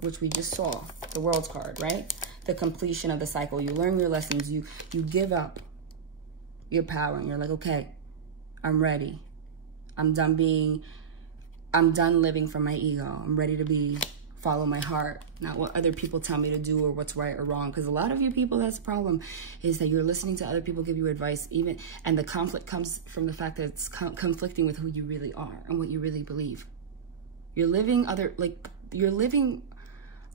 which we just saw, the World's card, right? The completion of the cycle. You learn your lessons. You give up your power and you're like, okay, I'm ready. I'm done living from my ego. I'm ready to follow my heart, not what other people tell me to do or what's right or wrong. Because a lot of you people, that's the problem, is that you're listening to other people give you advice, and the conflict comes from the fact that it's conflicting with who you really are and what you really believe. You're living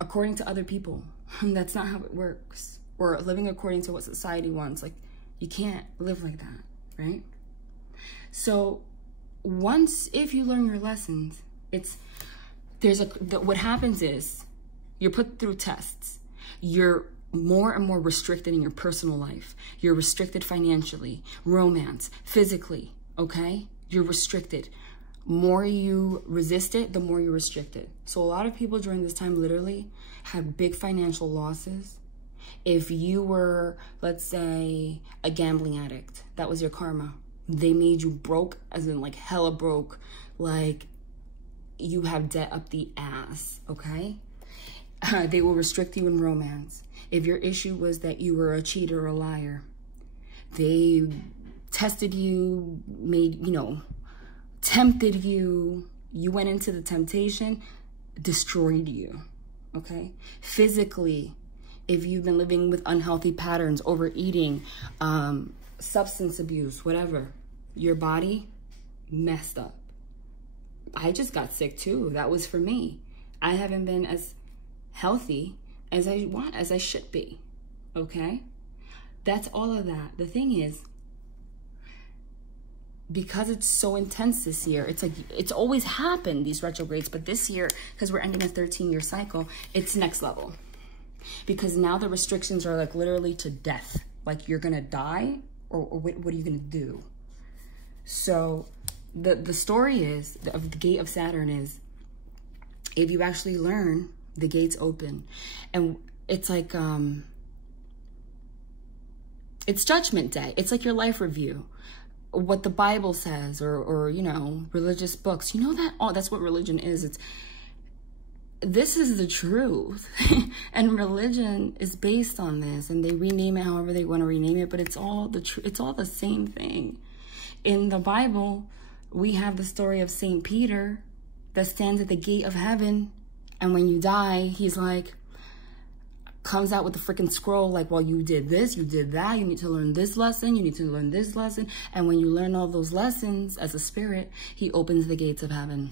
according to other people. That's not how it works. Or living according to what society wants. Like, you can't live like that, right? So if you learn your lessons, what happens is you're put through tests. You're more and more restricted in your personal life. You're restricted financially, romance, physically, okay? You're restricted. More you resist it, the more you're restricted. So a lot of people during this time literally had big financial losses. If you were, let's say, a gambling addict, that was your karma. They made you broke, as in like hella broke, like you have debt up the ass, okay? They will restrict you in romance. If your issue was that you were a cheater or a liar, they tested you, tempted you, you went into the temptation, destroyed you, okay? Physically, if you've been living with unhealthy patterns, overeating, substance abuse, whatever, your body messed up. I just got sick too. That was for me. I haven't been as healthy as I should be, okay? That's all of that. The thing is, because it's so intense this year, it's like, it's always happened, these retrogrades, but this year, because we're ending a 13-year cycle, it's next level. Because now the restrictions are like literally to death. Like you're gonna die, or what are you gonna do? So the story is, of the gate of Saturn is, if you actually learn, the gates open. And it's like, it's Judgment Day. It's like your life review. What the Bible says, or you know, religious books. You know that, oh, that's what religion is. This is the truth. And religion is based on this, and they rename it however they want to rename it, but it's all it's all the same thing. In the Bible, we have the story of Saint Peter that stands at the gate of heaven, and when you die, he's like, comes out with the freaking scroll, like, well, you did this, you did that, you need to learn this lesson, you need to learn this lesson. And when you learn all those lessons as a spirit, he opens the gates of heaven,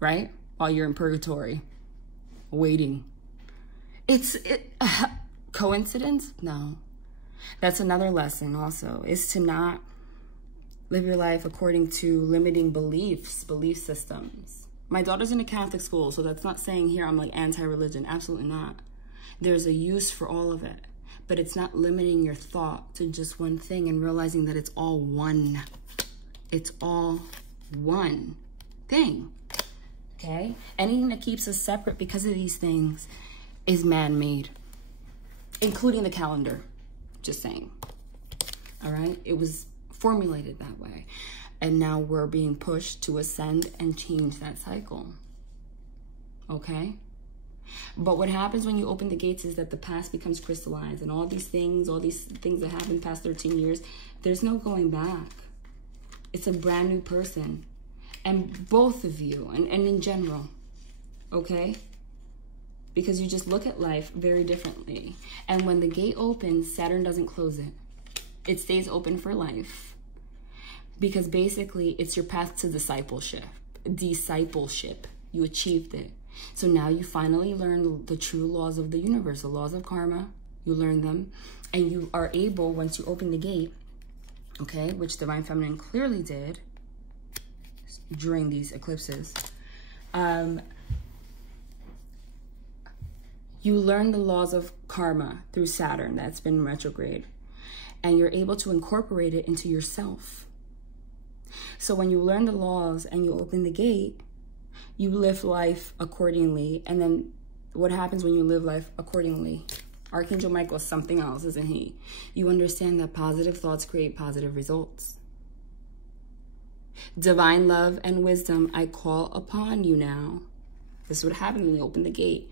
right? While you're in purgatory, waiting. Coincidence? No. That's another lesson also, is to not live your life according to limiting beliefs, belief systems. My daughter's in a Catholic school, so that's not saying here I'm like anti-religion. Absolutely not. There's a use for all of it, but it's not limiting your thought to just one thing and realizing that it's all one. It's all one thing, okay? Anything that keeps us separate because of these things is man-made, including the calendar, just saying, all right? It was formulated that way. And now we're being pushed to ascend and change that cycle, okay? But what happens when you open the gates is that the past becomes crystallized, and all these things that happened past 13 years, there's no going back. It's a brand new person. And both of you, and in general, okay? Because you just look at life very differently. And when the gate opens, Saturn doesn't close it. It stays open for life. Because basically, it's your path to discipleship. You achieved it. So now you finally learn the true laws of the universe, the laws of karma. You learn them. And you are able, once you open the gate, okay, which Divine Feminine clearly did during these eclipses, you learn the laws of karma through Saturn that's been retrograde. And you're able to incorporate it into yourself. So when you learn the laws and you open the gate, you live life accordingly. And then what happens when you live life accordingly? Archangel Michael is something else, isn't he? You understand that positive thoughts create positive results. Divine love and wisdom, I call upon you now. This is what happens when you open the gate.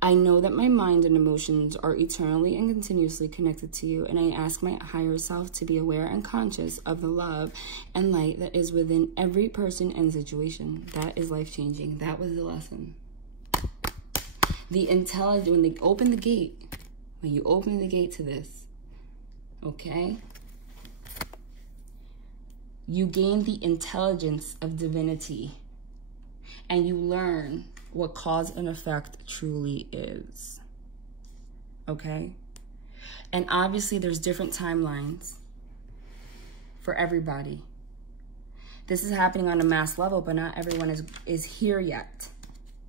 I know that my mind and emotions are eternally and continuously connected to you, and I ask my higher self to be aware and conscious of the love and light that is within every person and situation. That is life-changing. That was the lesson. The intelligence, when they open the gate, when you open the gate to this, okay, you gain the intelligence of divinity, and you learn what cause and effect truly is, okay? And obviously there's different timelines for everybody. This is happening on a mass level, but not everyone is here yet.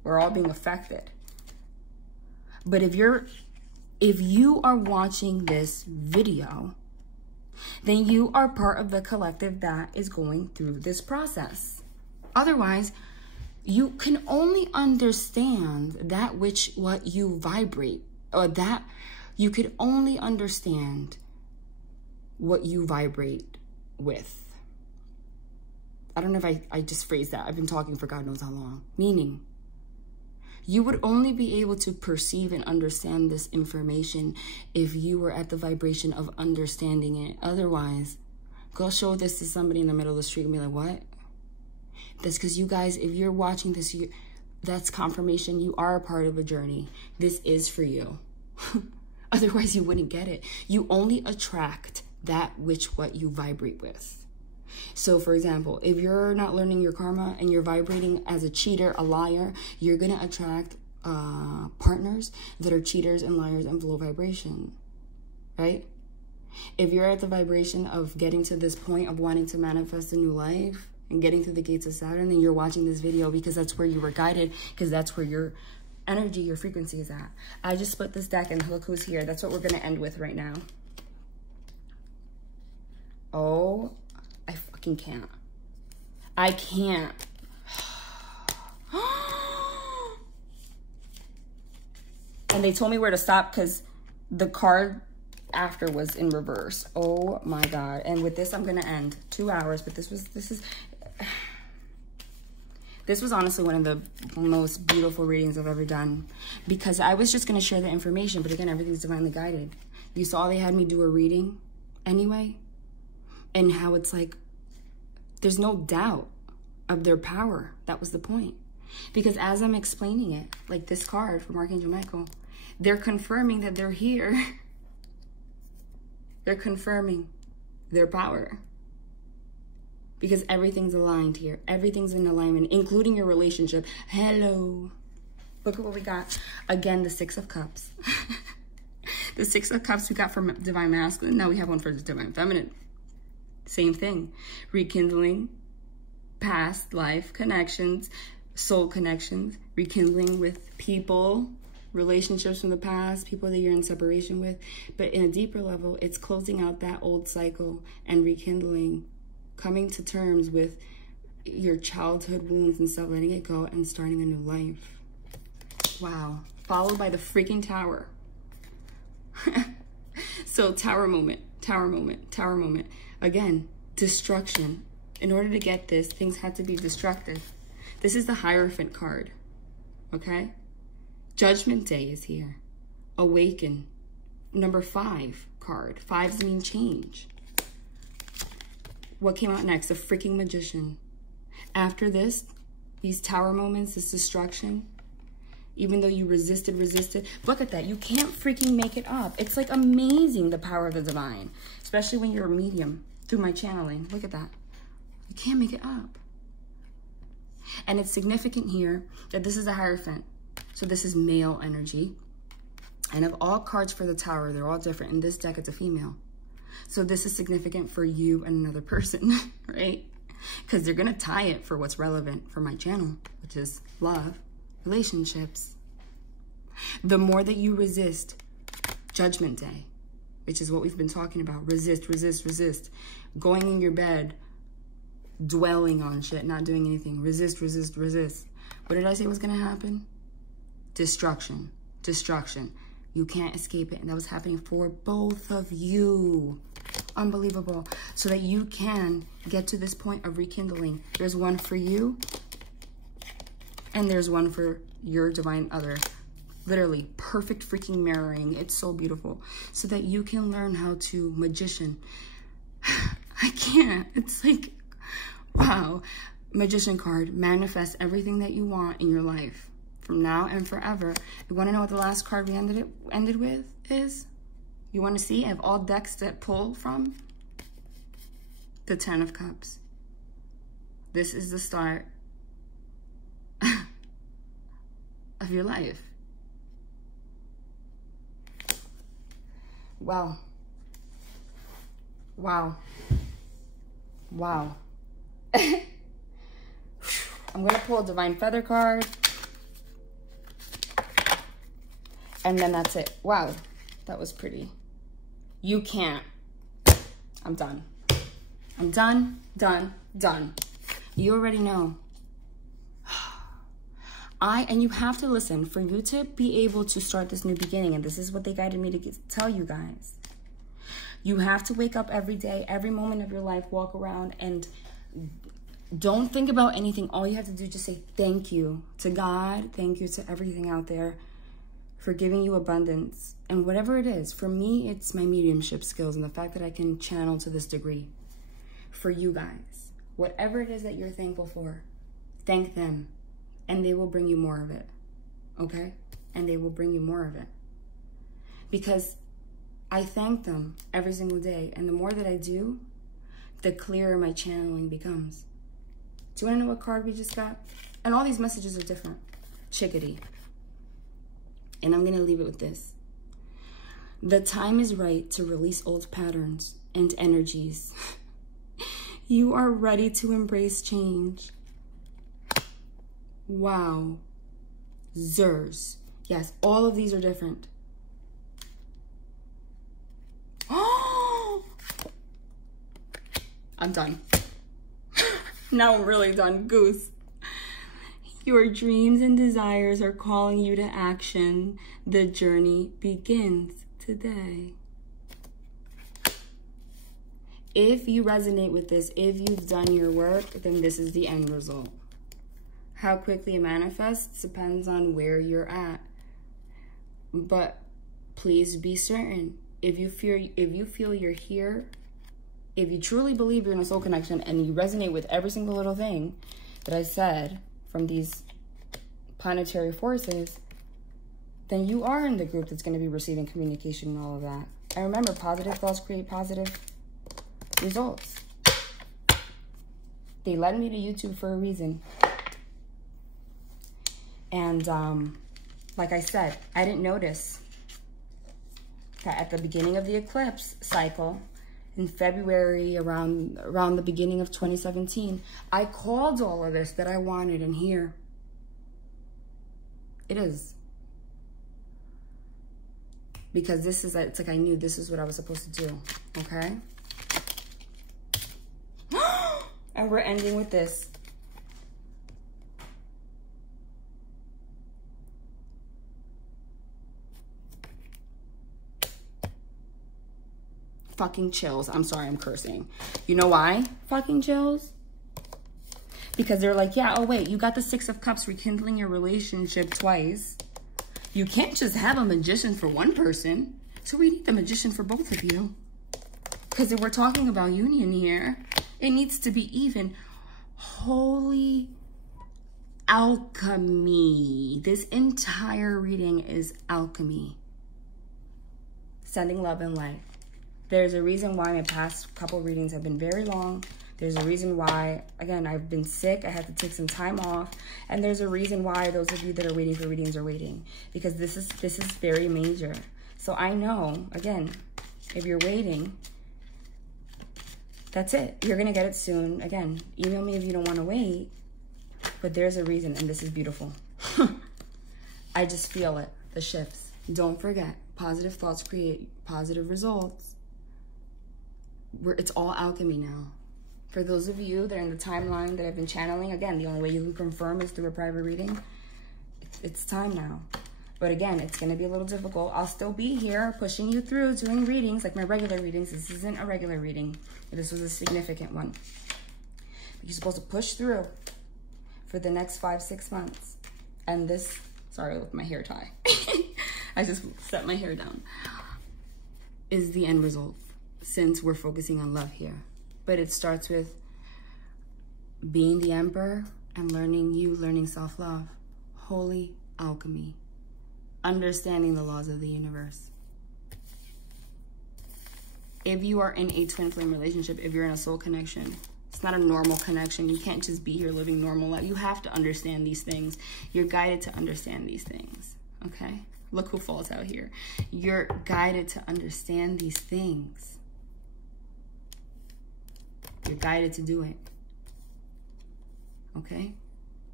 We're all being affected. But if you are watching this video, then you are part of the collective that is going through this process. Otherwise, you can only understand that what you vibrate, or that you could only understand what you vibrate with. I don't know if I just phrased that. I've been talking for God knows how long. Meaning, you would only be able to perceive and understand this information if you were at the vibration of understanding it. Otherwise, go show this to somebody in the middle of the street and be like, what? That's because you guys, if you're watching this, that's confirmation you are a part of a journey. This is for you. Otherwise, you wouldn't get it. You only attract that what you vibrate with. So, for example, if you're not learning your karma and you're vibrating as a cheater, a liar, you're going to attract partners that are cheaters and liars and low vibration, right? If you're at the vibration of getting to this point of wanting to manifest a new life and getting through the gates of Saturn, then you're watching this video because that's where you were guided, because that's where your energy, your frequency is at. I just split this deck and look who's here. That's what we're going to end with right now. Oh, I fucking can't. I can't. And they told me where to stop because the card after was in reverse. Oh my God. And with this, I'm going to end 2 hours, but this was honestly one of the most beautiful readings I've ever done, because I was just going to share the information, but again, everything's divinely guided. You saw they had me do a reading anyway, and how it's like, there's no doubt of their power. That was the point. Because as I'm explaining it, like this card from Archangel Michael, they're confirming that they're here. They're confirming their power. Because everything's aligned here. Everything's in alignment, including your relationship. Hello. Look at what we got. Again, the Six of Cups. The Six of Cups we got from Divine Masculine. Now we have one for the Divine Feminine. Same thing. Rekindling past life connections, soul connections, rekindling with people, relationships from the past, people that you're in separation with. But in a deeper level, it's closing out that old cycle and rekindling, coming to terms with your childhood wounds and stuff, letting it go and starting a new life. Wow. Followed by the freaking Tower. So Tower moment, Tower moment, Tower moment. Again, destruction. In order to get this, things had to be destructive. This is the Hierophant card, okay? Judgment Day is here. Awaken. Number 5 card. 5s mean change. What came out next? The freaking Magician. After this, these Tower moments, this destruction, even though you resisted, look at that. You can't freaking make it up. It's like amazing, the power of the divine, especially when you're a medium through my channeling. Look at that. You can't make it up. And it's significant here that this is a Hierophant. So this is male energy. And of all cards for the Tower, they're all different. In this deck, it's a female. So this is significant for you and another person, right? Because they're going to tie it for what's relevant for my channel, which is love, relationships. The more that you resist, Judgment Day, which is what we've been talking about. Resist, resist, resist. Going in your bed, dwelling on shit, not doing anything. Resist, resist, resist. What did I say was going to happen? Destruction, destruction. You can't escape it. And that was happening for both of you. Unbelievable. So that you can get to this point of rekindling. There's one for you. And there's one for your divine other. Literally, perfect freaking mirroring. It's so beautiful. So that you can learn how to magician. I can't. It's like, wow. Magician card. Manifest everything that you want in your life. From now and forever. You want to know what the last card we ended with is? You want to see? I have all decks that pull from the 10 of Cups. This is the start of your life. Wow. Wow. Wow. I'm going to pull a Divine Feather card. And then that's it. Wow, that was pretty. You can't. I'm done. I'm done, done, done. You already know. And you have to listen for you to be able to start this new beginning. And this is what they guided me to tell you guys. You have to wake up every day, every moment of your life, walk around and don't think about anything. All you have to do is just say thank you to God. Thank you to everything out there for giving you abundance. And whatever it is, for me, it's my mediumship skills and the fact that I can channel to this degree. For you guys, whatever it is that you're thankful for, thank them and they will bring you more of it, okay? And they will bring you more of it. Because I thank them every single day. And the more that I do, the clearer my channeling becomes. Do you want to know what card we just got? And all these messages are different. Chickadee. And I'm going to leave it with this. The time is right to release old patterns and energies. You are ready to embrace change. Wow. Zers. Yes, all of these are different. Oh! I'm done. Now I'm really done. Goose. Your dreams and desires are calling you to action. The journey begins today. If you resonate with this, if you've done your work, then this is the end result. How quickly it manifests depends on where you're at. But please be certain. If you feel you're here, if you truly believe you're in a soul connection and you resonate with every single little thing that I said from these planetary forces, then you are in the group that's going to be receiving communication and all of that. And remember, positive thoughts create positive results. They led me to YouTube for a reason. And like I said, I didn't notice that at the beginning of the eclipse cycle, in February, around the beginning of 2017, I called all of this that I wanted, and here it is. Because this is, it's like I knew this is what I was supposed to do, okay? And we're ending with this. Fucking chills. I'm sorry, I'm cursing. You know why? Fucking chills. Because they're like, yeah, oh wait, you got the Six of Cups rekindling your relationship twice. You can't just have a magician for one person. So we need the magician for both of you. Because if we're talking about union here, it needs to be even. Holy alchemy. This entire reading is alchemy. Sending love and light. There's a reason why my past couple readings have been very long. There's a reason why, again, I've been sick. I had to take some time off. And there's a reason why those of you that are waiting for readings are waiting. Because this is very major. So I know, again, if you're waiting, that's it. You're going to get it soon. Again, email me if you don't want to wait. But there's a reason, and this is beautiful. I just feel it, the shifts. Don't forget, positive thoughts create positive results. It's all alchemy now. For those of you that are in the timeline that I've been channeling, again, the only way you can confirm is through a private reading. It's time now. But again, it's going to be a little difficult. I'll still be here pushing you through, doing readings like my regular readings. This isn't a regular reading. This was a significant one. You're supposed to push through for the next 5-6 months. And this, sorry with my hair tie. I just set my hair down. Is the end result, since we're focusing on love here. But it starts with being the emperor and learning self-love. Holy alchemy. Understanding the laws of the universe. If you are in a twin flame relationship, if you're in a soul connection, it's not a normal connection. You can't just be here living normal life. You have to understand these things. You're guided to understand these things, okay? Look who falls out here. You're guided to understand these things. You're guided to do it, okay?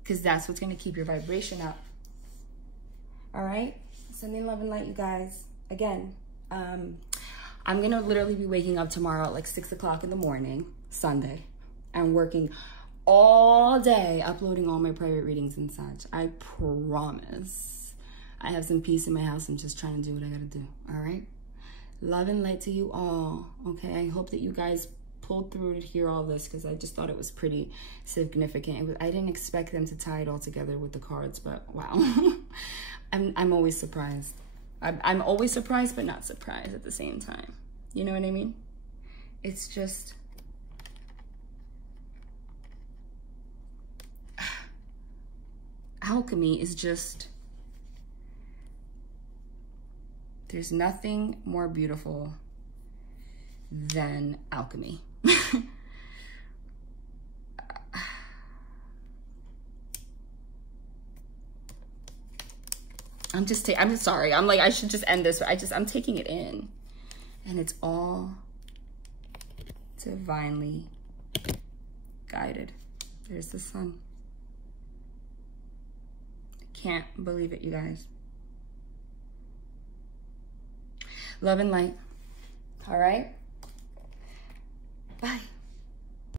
Because that's what's going to keep your vibration up. All right? Sending love and light, you guys. Again, I'm going to literally be waking up tomorrow at like 6 o'clock in the morning, Sunday, and working all day, uploading all my private readings and such. I promise. I have some peace in my house. I'm just trying to do what I got to do. All right? Love and light to you all, okay? I hope that you guys pulled through to hear all this, because I just thought it was pretty significant. I didn't expect them to tie it all together with the cards, but wow. I'm always surprised. I'm always surprised, but not surprised at the same time. You know what I mean? It's just... alchemy is just... there's nothing more beautiful than alchemy. I'm sorry. I'm like, I should just end this. I'm taking it in. And it's all divinely guided. There's the sun. Can't believe it, you guys. Love and light. All right? Bye.